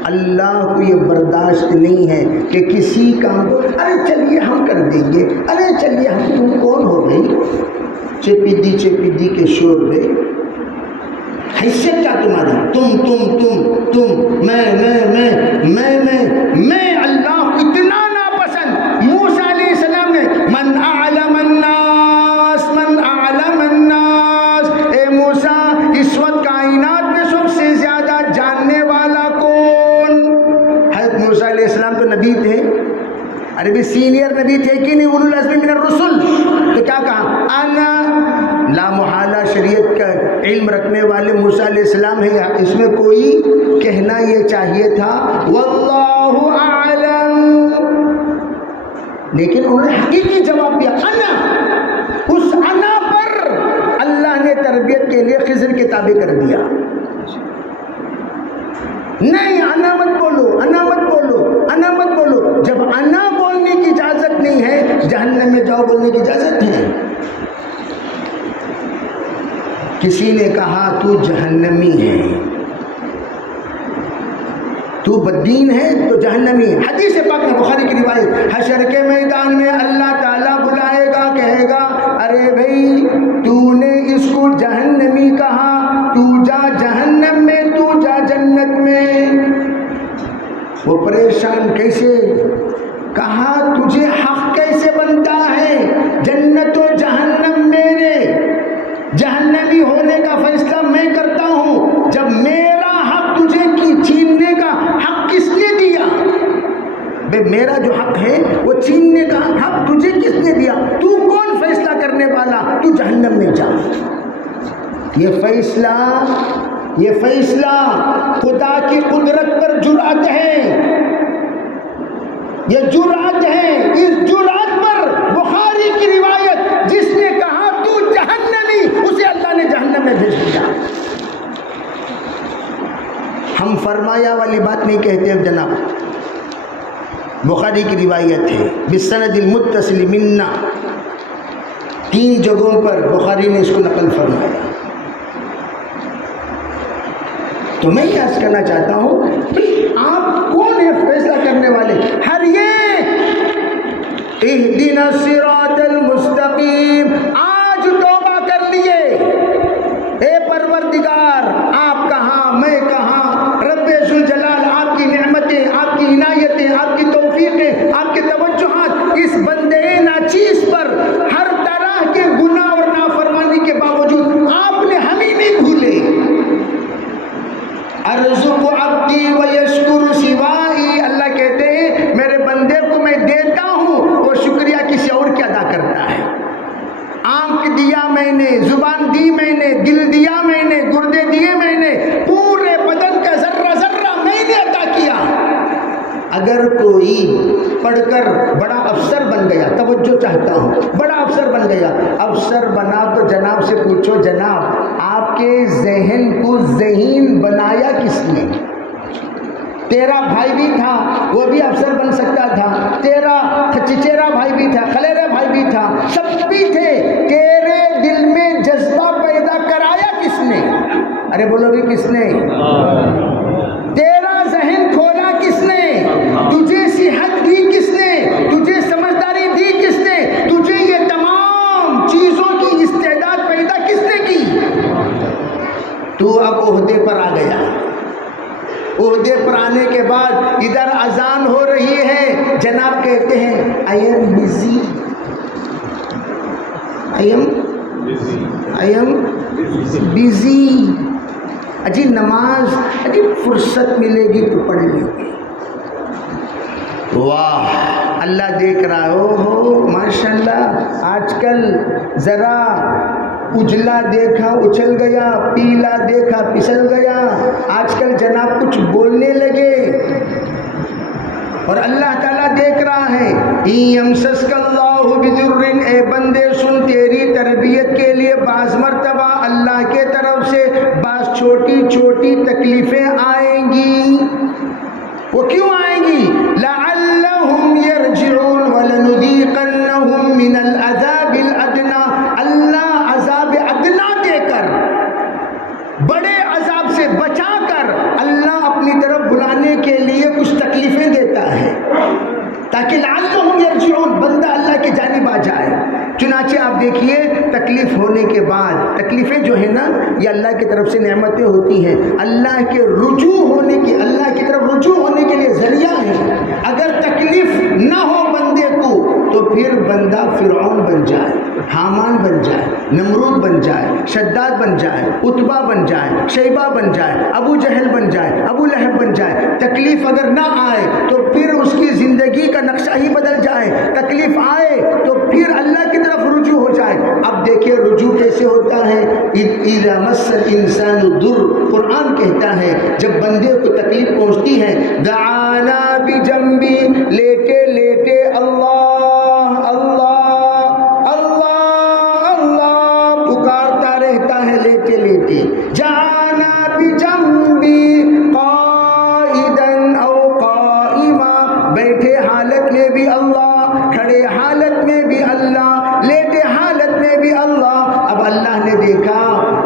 اللہ کو یہ برداشت نہیں ہے کہ کسی کام کو ارے چلیے ہم کر دیں گے, ارے چلیے ہم. تم کون ہو گئی چپیدی کے شور میں؟ حیثیت کیا تمہاری؟ تم میں اللہ کو اتنا ناپسند. موسیٰ علیہ السلام نے من اعلم الناس اے موسیٰ اس وقت کائنات میں سب سے زیادہ جاننے والا کون؟ حضرت موسیٰ علیہ السلام تو نبی تھے, عربی سینئر نبی تھے کہ نہیں, اولو العزم من الرسل. تو کیا کہا؟ انا لا محالہ شریعت کا علم رکھنے والے موسیٰ علیہ السلام ہے. اس میں کوئی کہنا یہ چاہیے تھا واللہ اعلم, لیکن انہوں نے حقیقی جواب دیا انا. اس انا پر اللہ نے تربیت کے لیے خضر کے تابع کر دیا. نہیں انا مت بولو, انا مت بولو, انا مت بولو. جب انا بولنے کی اجازت نہیں ہے, جہنم میں جاؤ بولنے کی اجازت ہے. کسی نے کہا تو جہنمی ہے, تو بدین ہے تو جہنمی ہے. حدیث پاک میں بخاری کی روایت, حشر کے میدان میں اللہ تعالیٰ بلائے گا, کہے گا ارے بھائی تو نے اس کو جہنمی کہا, تو جا جہنم میں, تو جا جنت میں. وہ پریشان, کیسے کہا تجھے حق کیسے بنتا ہے؟ جنت و جہنم میرے, جہنمی ہونے کا فیصلہ میں کرتا ہوں. جب میرا حق تجھے چھیننے کا حق کس نے دیا؟ بے میرا جو حق ہے وہ چھیننے کا حق تجھے کس نے دیا؟ تو کون فیصلہ کرنے والا؟ تو جہنم میں جا. یہ فیصلہ خدا کی قدرت پر جرأت ہے, یہ جرأت ہے. اس جرأت پر بخاری کی روایت, جس نے کہا تو جہنمی, اسے اللہ نے جہنم میں بھیج دیا. ہم فرمایا والی بات نہیں کہتے اب جناب. بخاری کی روایت ہے بسند المتصل منا, 3 جگہوں پر بخاری نے اس کو نقل فرمایا. تو میں یہ عرض کرنا چاہتا ہوں آپ کون ہیں فیصلہ کرنے والے؟ ہر یہ اہدنا الصراط المستقیم آج توبہ کر لیے. اے پروردگار آپ کہاں میں کہاں, رب ذوالجلال آپ کی نعمتیں, آپ کی عنایتیں, آپ کی توفیقیں, آپ کے توجہات اس بندے ناچیز پر ہر طرح کے گناہ اور نافرمانی کے باوجود آپ نے ہمیں نہیں بھولے. ارزق عبدی ویشکر سوائی, اللہ کہتے ہیں میرے بندے کو میں دیتا ہوں, وہ شکریہ کسی اور کی ادا کرتا ہے. آنکھ دیا میں نے, زبان دی میں نے, دل دیا میں نے, گردے دیے میں نے, پورے بدن کا ذرہ ذرہ میں نے عطا کیا. اگر کوئی پڑھ کر بڑا افسر بن گیا, توجہ چاہتا ہوں, بڑا افسر بن گیا, افسر بنا تو جناب سے پوچھو جناب آپ کے ذہن کو ذہین بنایا کس نے؟ تیرا بھائی بھی تھا وہ بھی افسر بن سکتا تھا, تیرا چچیرا بھائی بھی تھا, خلیرا بھائی بھی تھا, سب بھی تھے. تیرے دل میں جذبہ ارے بولو بھی کس نے؟ تیرا ذہن کھولا کس نے؟ تجھے صحت دی کس نے؟ تجھے سمجھداری دی کس نے؟ تجھے یہ تمام چیزوں کی استعداد پیدا کس نے کی؟ تو اب عہدے پر آ گیا. عہدے پر آنے کے بعد ادھر اذان ہو رہی ہے، جناب کہتے ہیں I am busy. اجی نماز اجی فرصت ملے گی تو پڑھ لیں گے. واہ، اللہ دیکھ رہا ہو ماشاءاللہ. آج کل ذرا اجلا دیکھا اچھل گیا، پیلا دیکھا پسل گیا. آج کل جناب کچھ بولنے لگے اور اللہ تعالیٰ دیکھ رہا ہے. یمسسک اللہ بضر، اے بندے سن، تیری تربیت کے لیے بعض مرتبہ اللہ کے طرف سے بعض چھوٹی چھوٹی تکلیفیں آئیں گی. وہ کیوں آئیں گی؟ لعلہم یرجعون ولنذیقنہم من العذاب الادنی. اللہ عذاب ادنا دے کر، بڑے عذاب سے بچا کر اللہ اپنی طرف بلانے کے لیے کچھ تکلیفیں دیتا ہے تاکہ لعلہم یرجعون، بندہ اللہ کی جانب آ جائے. چنانچہ آپ دیکھیے تکلیف ہونے کے بعد، تکلیفیں جو ہے نا یہ اللہ کی طرف سے نعمتیں ہوتی ہیں، اللہ کے رجوع ہونے کی، اللہ کی طرف رجوع ہونے کے لیے ذریعہ ہے. اگر تکلیف نہ ہو بندے کو تو پھر بندہ فرعون بن جائے، حامان بن جائے، نمرود بن جائے، شداد بن جائے، عتبہ بن جائے، شیبہ بن جائے، ابو جہل بن جائے، ابو لہب بن جائے. تکلیف اگر نہ آئے تو پھر اس کی زندگی کا نقشہ ہی بدل جائے. تکلیف آئے تو پھر اللہ کی طرف رجوع ہو جائے. اب دیکھیں رجوع کیسے ہوتا ہے. اذا مس الانسان الضر، قرآن کہتا ہے جب بندے کو تکلیف پہنچتی ہے، دعانا بجنبی، لیٹے لیٹے اللہ اللہ اللہ اللہ پکارتا رہتا ہے لیٹے لیٹے. جانا بجنبی قائدا او قائما، بیٹھے حالت میں بھی اللہ، کھڑے حالت میں بھی اللہ، لیٹے حالت میں بھی اللہ. اب اللہ نے دیکھا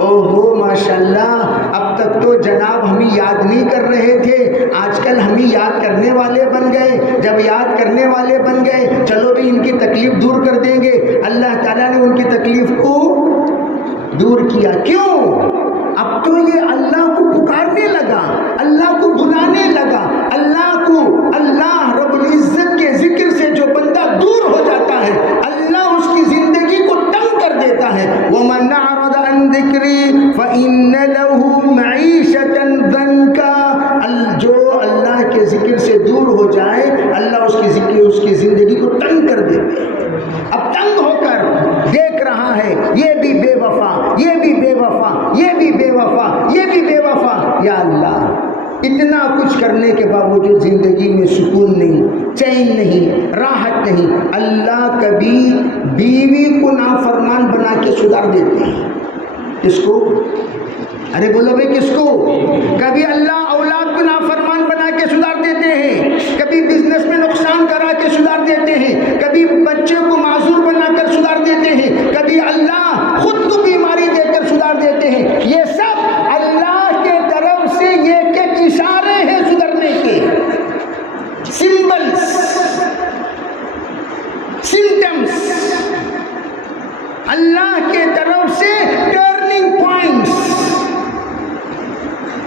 اوہو ماشاءاللہ، اب تک تو جناب ہمیں یاد نہیں کر رہے تھے، آج کل ہمیں یاد کرنے والے بن گئے. جب یاد کرنے والے بن گئے چلو بھی ان کی تکلیف دور کر دیں گے. اللہ تعالیٰ نے ان کی تکلیف کو دور کیا. کیوں؟ اب تو یہ اللہ کو پکارنے لگا، اللہ کو بلانے لگا. اللہ کو، اللہ رب العزت کے ذکر سے جو بندہ دور ہو جاتا ہے اللہ اس کی زندگی کو تنگ کر دیتا ہے. وَمَنْ أَعْرَضَ عَنْ ذِكْرِي فَإِنَّ لَهُ مَعِيشَةً ضَنْكًا. جو اللہ کے ذکر سے دور ہو جائے اللہ اس کی زندگی کو تنگ کر دیتے ہیں. اب تنگ ہو کر دیکھ رہا ہے یہ بھی بے وفا، یہ بھی بے وفا، یہ بھی بے وفا، یہ بھی بے وفا. یا اللہ، اتنا کچھ کرنے کے باوجود زندگی میں سکون نہیں، چین نہیں، راحت نہیں. اللہ کبھی بیوی کو نافرمان بنا کے سدھار دیتے ہیں. کس کو؟ ارے بولو بھائی کس کو؟ کبھی اللہ اولاد کو نافرمان بنا کے سدھار دیتے ہیں، کبھی بزنس میں نقصان کرا کے سدھار دیتے ہیں، کبھی بچے کو معذور بنا کر سدھار دیتے ہیں، کبھی اللہ خود کو بیماری دے کر سدھار دیتے ہیں. یہ سب اللہ کے طرف سے یہ ایک اشارے ہیں سدھرنے کے، سمبلز، سمپٹمز، اللہ کے طرف سے ٹرننگ پوائنٹس.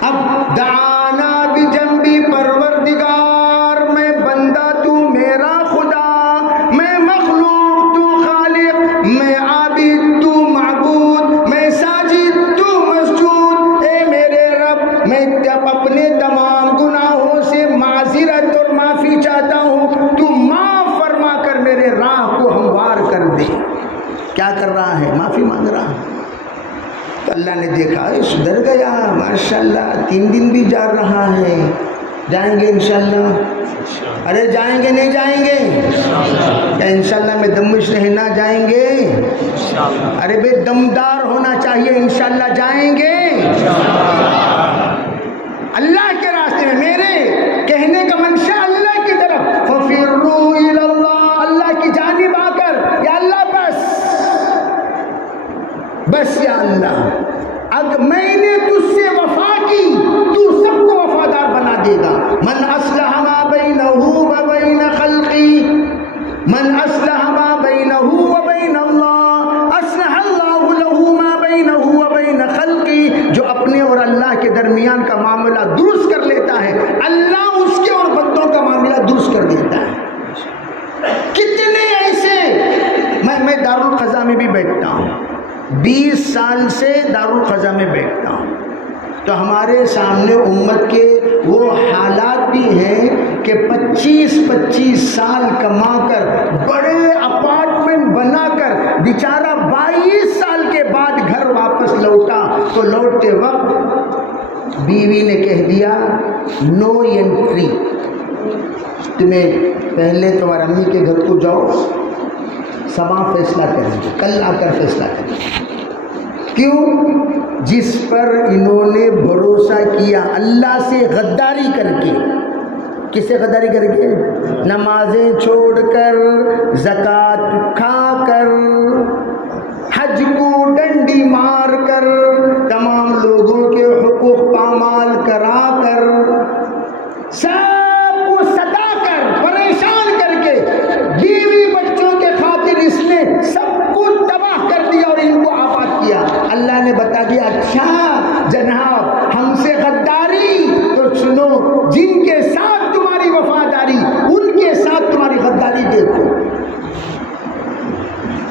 اب دعانا بجنبی، پروردگار میں بندہ تو میرا خدا، میں مخلوق تو خالق، میں عابد تو معبود، میں ساجد تو مسجود. اے میرے رب، میں اپنے تمام گناہوں سے معذرت اور معافی چاہتا ہوں، تو معاف فرما کر میرے راہ کو ہموار کر دے. کیا کر رہا ہے؟ معافی مانگ رہا ہے. تو اللہ نے دیکھا سدھر گیا ماشاءاللہ، 3 دن بھی جا رہا ہے. جائیں گے انشاءاللہ؟ ارے جائیں گے نہیں جائیں گے؟ کیا انشاءاللہ میں دمش رہنا جائیں گے؟ ارے بے دمدار ہونا چاہیے. انشاءاللہ جائیں گے اللہ کے راستے میں. میرے کہنے کا منشا اللہ کی طرف، فَفِرُّوا إِلَى اللَّهِ، اللہ کی جانب آ کر یا اللہ بس یا اللہ، اگر میں نے تجھ سے میں دارالقضا میں بھی بیٹھتا ہوں، 20 سال سے دارالقضا میں بیٹھتا ہوں، تو ہمارے سامنے امت کے وہ حالات بھی ہیں کہ 25 سال کما کر بڑے اپارٹمنٹ بنا کر بیچارہ 22 سال کے بعد گھر واپس لوٹا تو لوٹتے وقت بیوی نے کہہ دیا نو انٹری، تمہیں پہلے تمہاری امی کے گھر کو جاؤ، صبح فیصلہ کریں گے، کل آ کر فیصلہ کریں گے۔ کیوں؟ جس پر انہوں نے بھروسہ کیا اللہ سے غداری کر کے۔ کس سے غداری کر کے؟ نمازیں چھوڑ کر، زکوٰۃ کھا کر، حج کو ڈنڈی مار کر، تمام لوگوں کے حقوق پامال کرا کر، سب کو ستا کر، پریشان کر کے، بیوی بچوں کے خاطر اس نے سب کو تباہ کر دیا اور ان کو آباد کیا۔ اللہ نے بتا دیا اچھا جناب ہم سے غداری، تو سنو جن کے ساتھ تمہاری وفاداری ان کے ساتھ تمہاری غداری دیکھو،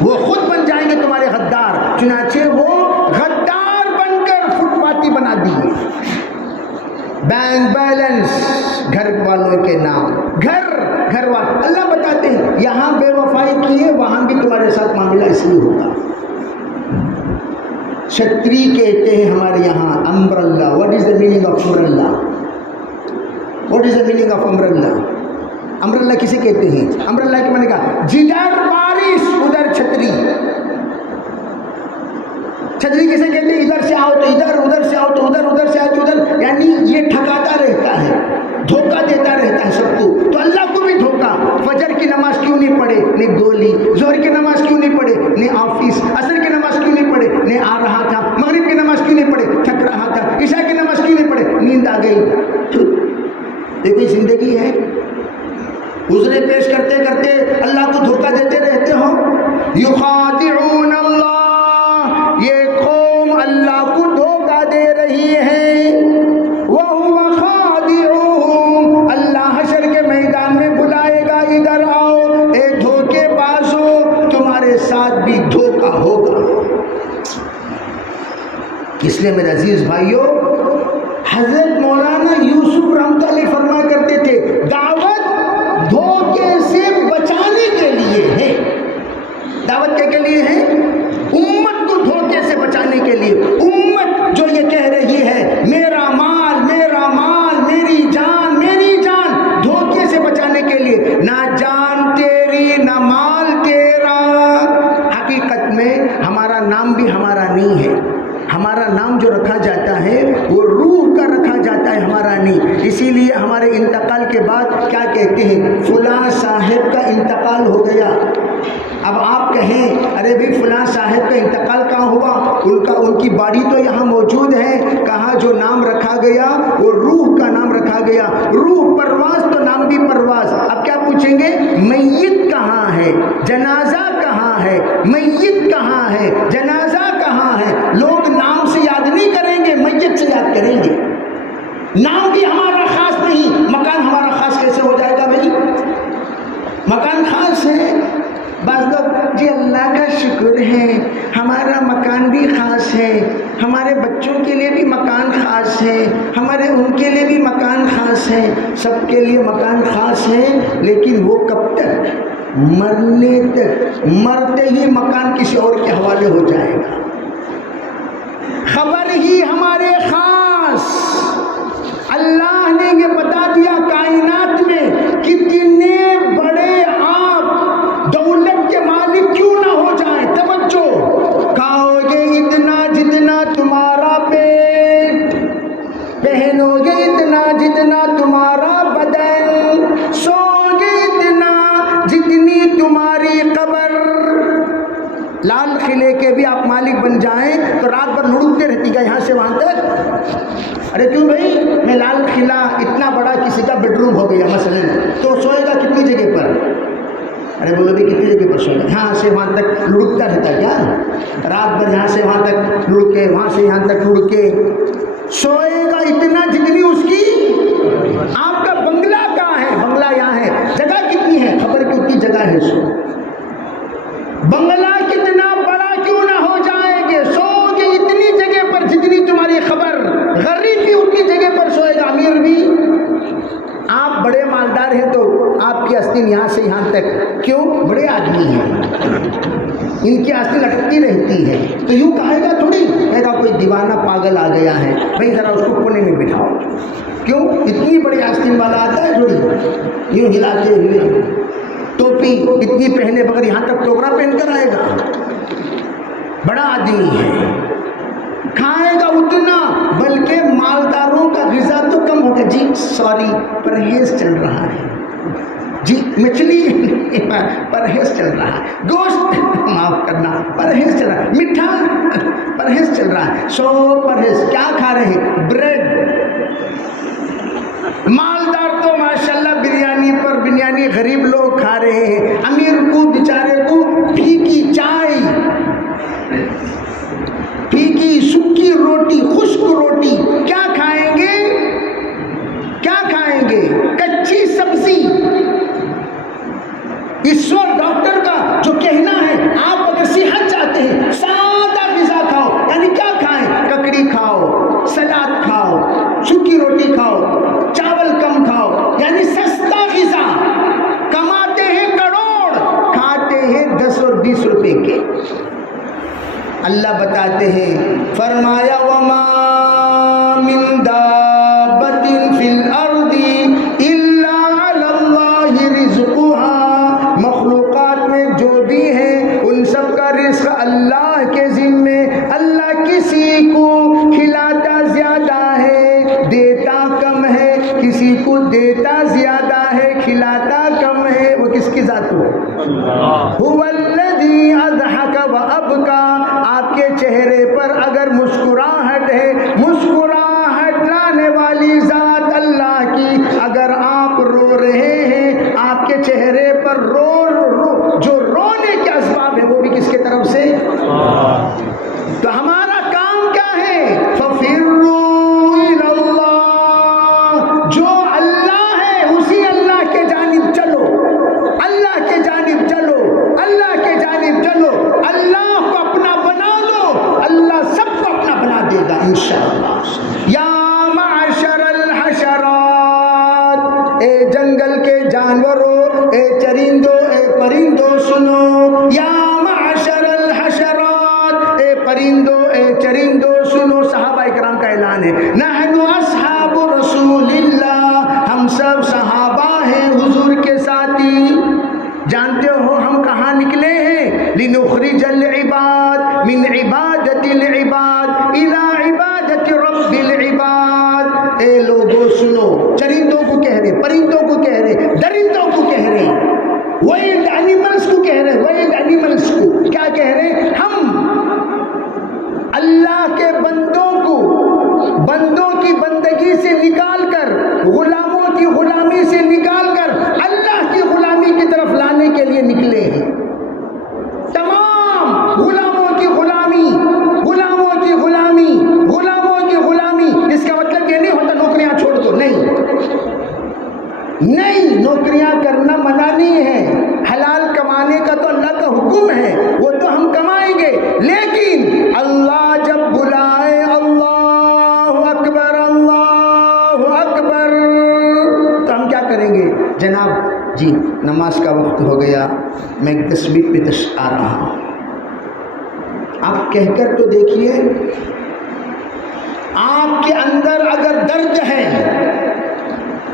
وہ خود بن جائیں گے تمہارے غدار۔ چنانچہ وہ غدار بن کر فٹ پاتی بنا دیے، بینک بیلنس گھر والوں کے نام، گھر والوں۔ اللہ بتاتے ہیں یہاں بے وفائی کی ہے وہاں بھی تمہارے ساتھ معاملہ اس لیے ہوگا۔ چھتری کہتے ہیں ہمارے یہاں umbrella. What is the meaning of umbrella? What is the meaning of umbrella? Umbrella کسے کہتے ہیں؟ امبرلہ کے معنی کہا جدھر بارش ادھر چھتری۔ چھتری کسے کہتے ہیں؟ ادھر سے آؤ تو ادھر، ادھر سے آؤ تو ادھر، ادھر سے آؤ تو ادھر، یعنی یہ ٹھکاتا رہتا ہے، دھوکہ دیتا رہتا ہے سب کو۔ تو اللہ کو بھی دھوکہ، فجر کی نماز کیوں نہیں پڑھے؟ نہیں گولی، ظہر کی نماز کیوں نہیں پڑھے؟ نہیں آفس، عصر کی نماز کیوں نہیں پڑھے؟ نہیں آ رہا تھا، مغرب کی نماز کیوں نہیں پڑھے؟ تھک رہا تھا، عشاء کی نماز کیوں نہیں پڑھے؟ نیند آ گئی۔ یہ کوئی زندگی ہے؟ عذریں پیش کرتے کرتے اللہ کو دھوکہ دیتے رہتے ہو۔ یخادعون اللہ، یہ قوم اللہ کو دھوکہ دے رہی ہے۔ وَهُوَ خَادِعُهُمْ، اللہ حشر کے میدان میں بلائے گا ادھر آؤ، اے دھوکے بازو تمہارے ساتھ بھی دھوکہ ہوگا۔ اس لیے میرے عزیز بھائیو، حضرت مولانا یوسف رحمۃ اللہ فرمایا کرتے تھے دعوت دھوکے سے بچانے کے لیے ہے۔ دعوت کے لیے ہے؟ امت کو دھوکے سے بچانے کے لیے۔ امت جو یہ کہہ رہی ہے میرا مال، میرا مال، میری جان، میری جان، دھوکے سے بچانے کے لیے۔ نہ جان تیری نہ مال تیرا۔ حقیقت میں ہمارا نام بھی ہمارا نہیں ہے، ہمارا نام جو رکھا جاتا ہے وہ روح کا رکھا جاتا ہے، ہمارا نہیں۔ اسی لیے ہمارے انتقال کے بعد کیا کہتے ہیں؟ فلاں صاحب کا انتقال ہو گیا۔ اب آپ کہیں ارے بھائی فلاں صاحب کا انتقال کہاں ہوا؟ ان کی باڈی تو یہاں موجود ہے۔ کہا جو نام رکھا گیا وہ روح کا نام رکھا گیا۔ روح پرواز تو نام بھی پرواز۔ اب کیا پوچھیں گے؟ میت کہاں ہے؟ جنازہ کہاں ہے؟ میت کہاں ہے؟ جنازہ کہاں ہے؟ لوگ نام سے یاد نہیں کریں گے، میت سے یاد کریں گے۔ نام بھی ہمارا خاص نہیں، مکان ہمارا خاص کیسے ہو جائے گا بھائی؟ مکان خاص ہے۔ بعض لوگ جی اللہ کا شکر ہے ہمارا مکان بھی خاص ہے، ہمارے بچوں کے لیے بھی مکان خاص ہے، ہمارے ان کے لیے بھی مکان خاص ہے۔ سب کے لیے مکان خاص ہے، لیکن وہ کب تک؟ مرنے تک۔ مرتے ہی مکان کسی اور کے حوالے ہو جائے گا۔ خبر ہی ہمارے خاص۔ اللہ نے یہ بتا دیا کائنات میں کتنے بڑے آپ دولت کے مالک کیوں نہ ہو جائیں، توجہ، کھاؤ گے اتنا جتنا تمہارا پیٹ، پہنو گے اتنا جتنا تمہارا بدن، سو گے اتنا جتنی تمہاری قبر۔ لال قلعے کے بھی آپ مالک بن جائیں تو رات بھر لڑکتے رہتی گا یہاں سے وہاں تک۔ ارے کیوں بھائی؟ میں لال قلعہ اتنا بڑا کسی کا بیڈ روم ہو گیا مثلا، تو سوئے گا کتنی جگہ پر؟ ارے بولو بھی کتنی جگہ پر سوئے گا؟ یہاں سے وہاں تک لڑکتا رہتا کیا؟ رات بھر یہاں سے وہاں تک لڑکے، وہاں سے یہاں تک لڑکے، سوئے گا اتنا جتنی اس کی۔ آپ کا بنگلہ کہاں ہے؟ بنگلہ یہاں ہے، جگہ کتنی ہے؟ خبر کی اتنی جگہ ہے۔ سو بنگلہ آستین یہاں سے یہاں تک. کیوں؟ بڑے آدمی ہیں, ان کی آستین لٹکتی رہتی ہے. تو یوں کہے گا تھوڑی, کہے گا کوئی دیوانہ پاگل آ گیا ہے, بھائی ذرا اس کو کونے میں بٹھاؤ. کیوں؟ اتنی بڑی آستین والا آتا ہے تھوڑی, یوں ہلاتے ہوئے, ٹوپی اتنی پہنے بغیر یہاں تک ٹوکرا پہن کر آئے گا. بڑا آدمی ہے, کھائے گا اتنا, بلکہ مالداروں کا غذا تو کم ہو گیا. جی سوری, پرہیز چل رہا ہے, جی مچھلی پرہیز چل رہا ہے, گوشت معاف کرنا پرہیز چل رہا ہے, میٹھا پرہیز چل رہا ہے, سو پرہیز. کیا کھا رہے ہیں؟ بریڈ. مالدار تو ماشاءاللہ بریانی پر بریانی غریب لوگ کھا رہے ہیں. امیر کو بیچارے کو پھیکی چائے, پھیکی سکی روٹی, خشک روٹی. کیا کھائیں گے؟ کیا کھائیں گے؟ کچی سبزی. اس وقت ڈاکٹر کا جو کہنا ہے, آپ اگر صحت چاہتے ہیں سادہ غذا کھاؤ. یعنی کیا کھائیں؟ ککڑی کھاؤ, سلاد کھاؤ, سکی روٹی کھاؤ, چاول کم کھاؤ. یعنی سستا غذا. کماتے ہیں کروڑ, کھاتے ہیں 10 اور 20 روپے کے. اللہ بتاتے ہیں, فرمایا وما من دابۃ فی الارض الا علی اللہ رزقها. مخلوقات میں جو بھی ہیں ان سب کا رزق اللہ کے ذمے. اللہ کسی کو کھلاتا زیادہ ہے, دیتا کم ہے, کسی کو دیتا زیادہ ہے, کھلاتا کم ہے. وہ کس کی ذات ہو؟ هو الذی اضحک وابکا. آپ کے چہرے پر اگر مسکراہٹ ہے, مسکراہٹ لانے والی ذات اللہ کی. اگر آپ رو رہے ہیں, آپ کے چہرے پر جو رونے کے اسباب ہے وہ بھی کس کے طرف سے؟ تو ہمارا کام کیا ہے؟ فَفِرُّوا إِلَى اللَّهِ. جو اللہ ہے اسی اللہ کے جانب چلو, اللہ کے جانب چلو, اللہ کے جانب چلو. اللہ کو اپنا بنا دو, اللہ سب کو اپنا بنا دے گا انشاءاللہ. یا معشر الحشرات, اے جنگل کے جانوروں, اے چرندوں, اے پرندوں سنو. یا معشر الحشرات, اے پرندوں, اے چرندوں سنو. صحابہ اکرام کا اعلان ہے, نحن اصحاب رسول اللہ. ہم سب صحابہ ہیں حضور کے ساتھی. جانتے ہو ہم کہاں نکلے ہیں؟ لنخرج العباد من عبادت العباد الى عبادت رب العباد. اے لوگوں سنو, چرندوں کو کہہ رہے, پرندوں کو کہہ رہے, درندوں کو کہہ رہے, وائلڈ اینیملز کو کہہ رہے, وائلڈ اینیملز کو کیا کہہ رہے؟ ہم اللہ کے بندوں کو بندوں کی بندگی سے نکال کر, غلاموں کی غلامی سے نکال کر اللہ کی غلامی کی طرف لانے کے لیے نکلے ہیں. تمام غلاموں کی غلامی, غلاموں کی غلامی, غلاموں کی غلامی. اس کا مطلب یہ نہیں ہوتا نوکریاں چھوڑ دو, نہیں نہیں, نوکریاں کرنا منع نہیں ہے. حلال کمانے کا تو اللہ کا حکم ہے, وہ تو ہم کمائیں گے. لیکن اللہ جب بلائے, اللہ اکبر, اللہ اکبر, تو ہم کیا کریں گے؟ جناب جی نماز کا وقت ہو گیا, میں ایک تصویر پہ آ رہا ہوں. آپ کہہ کر تو دیکھیے, آپ کے اندر اگر درد ہے,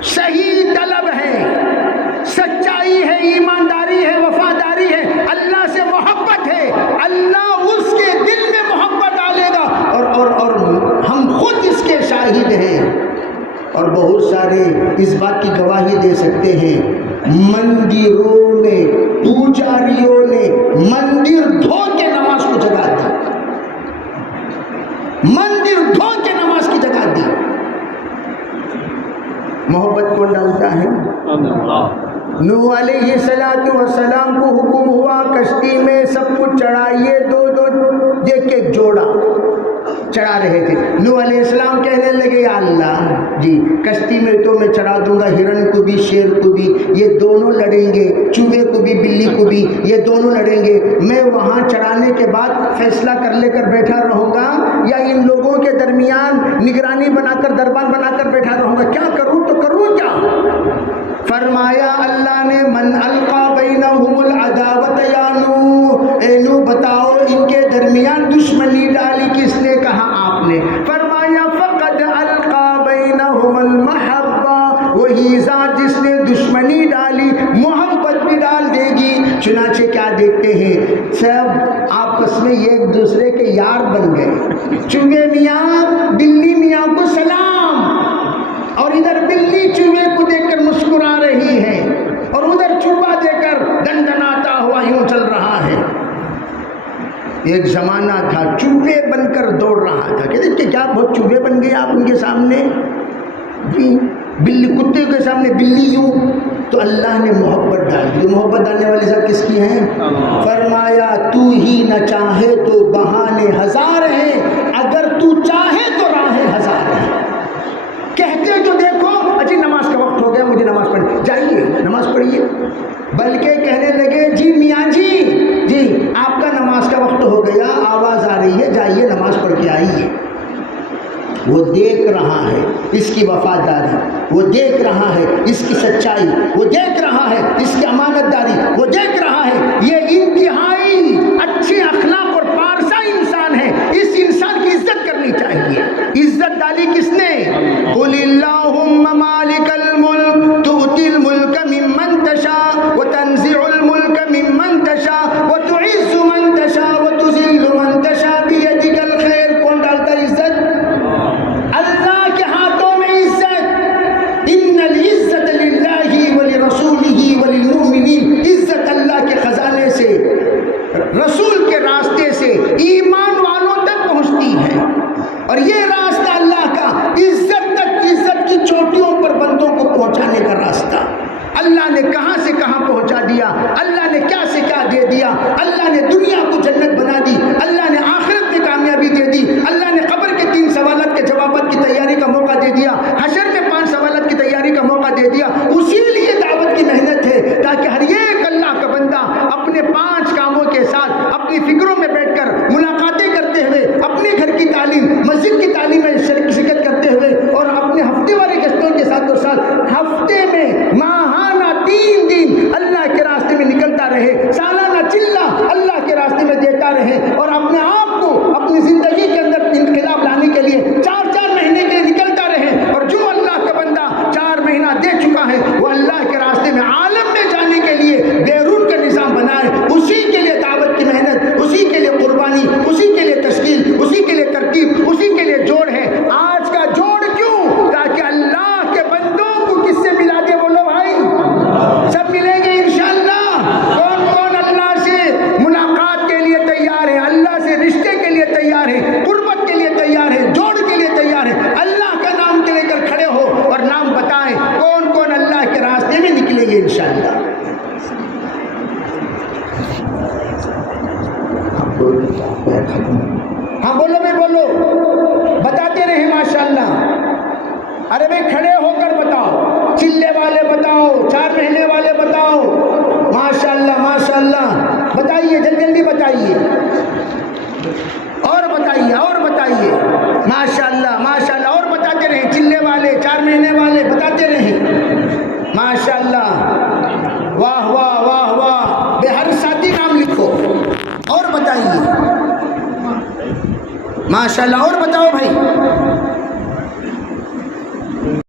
صحیح طلب ہے, سچائی ہے, ایمانداری ہے, وفاداری ہے, اللہ سے محبت ہے, اللہ اس کے دل میں محبت ڈالے گا. اور ہم خود اس کے شاہد ہیں, اور بہت سارے اس بات کی گواہی دے سکتے ہیں. مندروں میں پوجاریوں نے مندر دھو کے نماز کو جگا دی, مندر دھو کے نماز کی جگہ دی. محبت کون ڈالتا ہے؟ نوح علیہ السلام کو حکم ہوا کشتی میں سب کچھ چڑھائیے, دو دو ایک ایک جوڑا چڑھا رہے تھے. نوح علیہ السلام کہنے لگے, یا اللہ جی کشتی میں تو میں چڑھا دوں گا ہرن کو بھی, شیر کو بھی, یہ دونوں لڑیں گے, چوہے کو بھی, بلی کو بھی, یہ دونوں لڑیں گے. میں وہاں چڑھانے کے بعد فیصلہ کر لے کر بیٹھا رہوں گا, یا ان لوگوں کے درمیان نگرانی بنا کر, دربان بنا کر بیٹھا رہوں گا؟ کیا کروں تو کروں کیا؟ فرمایا اللہ نے من القى بینہم العداوۃ یا نوح، اے نوح بتاؤ ان کے درمیان دشمنی ڈالی کس نے؟ کہا آپ نے۔ فرمایا فقد القى بینہم المحبہ، وہی ذات جس نے دشمنی ڈالی محبت بھی ڈال دے گی۔ چنانچہ کیا دیکھتے ہیں، سب آپس میں ایک دوسرے کے یار بن گئے۔ چوہے میاں بلی میاں کو سلام، اور ادھر بلی چوہے کو دیکھ کر مسکرا رہی ہے، اور ادھر چوہا دے کر دندناتا ہوا یوں چل رہا ہے۔ ایک زمانہ تھا چوہے بن کر دوڑ رہا تھا، کہتے کہ کیا بہت چوہے بن گئے آپ ان کے سامنے؟ جی بلی، کتے کے سامنے بلی یوں، تو اللہ نے محبت ڈال دی۔ محبت ڈالنے والی ذات کس کی ہیں؟ فرمایا تو ہی نہ چاہے تو بہانے ہزار ہیں، اگر تو چاہے تو راہیں ہزار ہیں۔ کہتے جو دیکھو اجی نماز کا وقت ہو گیا مجھے نماز پڑھنی، جائیے نماز پڑھیے، بلکہ کہنے لگے جی میاں جی آپ کا نماز کا وقت ہو گیا، آواز آ رہی ہے، جائیے نماز پڑھ کے آئیے۔ وہ دیکھ رہا ہے اس کی وفاداری، وہ دیکھ رہا ہے اس کی سچائی، وہ دیکھ رہا ہے اس کی امانت داری، وہ دیکھ رہا ہے یہ انتہائی اچھے اخلاق اور پارسا انسان ہے، اس انسان کی عزت کرنی چاہیے۔ عزت ڈالی کس نے؟ قل اللہم مالک الملک تؤتی الملک ممن تشاء وتنزع الملک ممن تشاء وتعز من تشاء وتذل من تشاء بیدک الخیر۔ کون ڈالتا ہے عزت؟ اللہ کے ہاتھوں میں عزت۔ ان العزت للہ ولرسولہ وللمؤمنین، عزت اللہ کے خزانے سے، رسول کے راستے سے ایمان والوں تک پہنچتی ہے، اور یہ راستہ اللہ کا عزت تک، عزت کی چوٹیوں پر بندوں کو پہنچانے کا راستہ۔ اللہ نے کہاں سے کہاں پہنچا دیا، اللہ نے کیا سے کیا دے دیا، اللہ نے دنیا کو جنت بنا دی، اللہ نے آخرت میں کامیابی دے دی، اللہ نے قبر کے 3 سوالات کے جوابات کی تیاری کا موقع دے دیا، حشر میں 5 سوالات کی تیاری کا موقع دے دیا۔ اسی لیے دعوت کی محنت ہے تاکہ ہر ایک اللہ کا بندہ اپنے 5 کاموں کے ساتھ اپنی فکروں میں بیٹھ کر ملاقاتیں کرتے ہوئے، اپنے گھر کی تعلیم، مسجد کی تعلیم میں شرکت کرتے ہوئے، اور اپنے ہفتے والے گشتوں کے ساتھ اور ساتھ ہفتے میں ماہانہ 3 دن اللہ کے راستے میں نکلتا رہے، سالانہ چلہ اللہ کے راستے میں دیتا رہے، اور اپنے آپ کو اپنی زندگی کے اندر انقلاب لانے کے لیے 4 مہینے کے لیے نکلتا رہے۔ اور جو اللہ کا بندہ 4 مہینہ دے چکا ہے وہ اللہ کے راستے میں عالم میں جانے کے لیے بیرون کا نظام بنائے، اسی کے لیے دعوت کی محنت، اسی کے لیے قربانی، اسی کے لیے تشکیل، اسی کے لیے ترتیب، اسی کے لیے جوڑ ہے۔ آج کا جوڑ کیوں؟ تاکہ اللہ کے بندوں کو کس سے ملا دے؟ بولو بھائی، سب ملیں گے انشاءاللہ۔ کون کون اللہ سے ملاقات کے لیے تیار ہے، اللہ سے رشتے کے لیے تیار ہے، قربت کے لیے تیار ہے، جوڑ کے لیے تیار ہے؟ اللہ کا نام لے کر کھڑے ہو اور نام بتائیں کون کون اللہ کے راستے میں نکلیں گے انشاءاللہ۔ ہاں بولو بھائی، بولو، بتاتے رہے ماشاءاللہ۔ ارے بھائی کھڑے ہو کر بتاؤ، چلے والے بتاؤ، 4 مہینے والے بتاؤ، ماشاءاللہ ماشاءاللہ، بتائیے جلدی جلدی بتائیے، اور بتائیے اور بتائیے، ماشاءاللہ ماشاءاللہ، اور بتاتے رہیں، چلے والے 4 مہینے والے بتاتے رہیں، ماشاءاللہ، واہ واہ واہ واہ، بے ہر ساتھی نام لکھو، اور بتائیے ماشاءاللہ، اور بتاؤ بھائی۔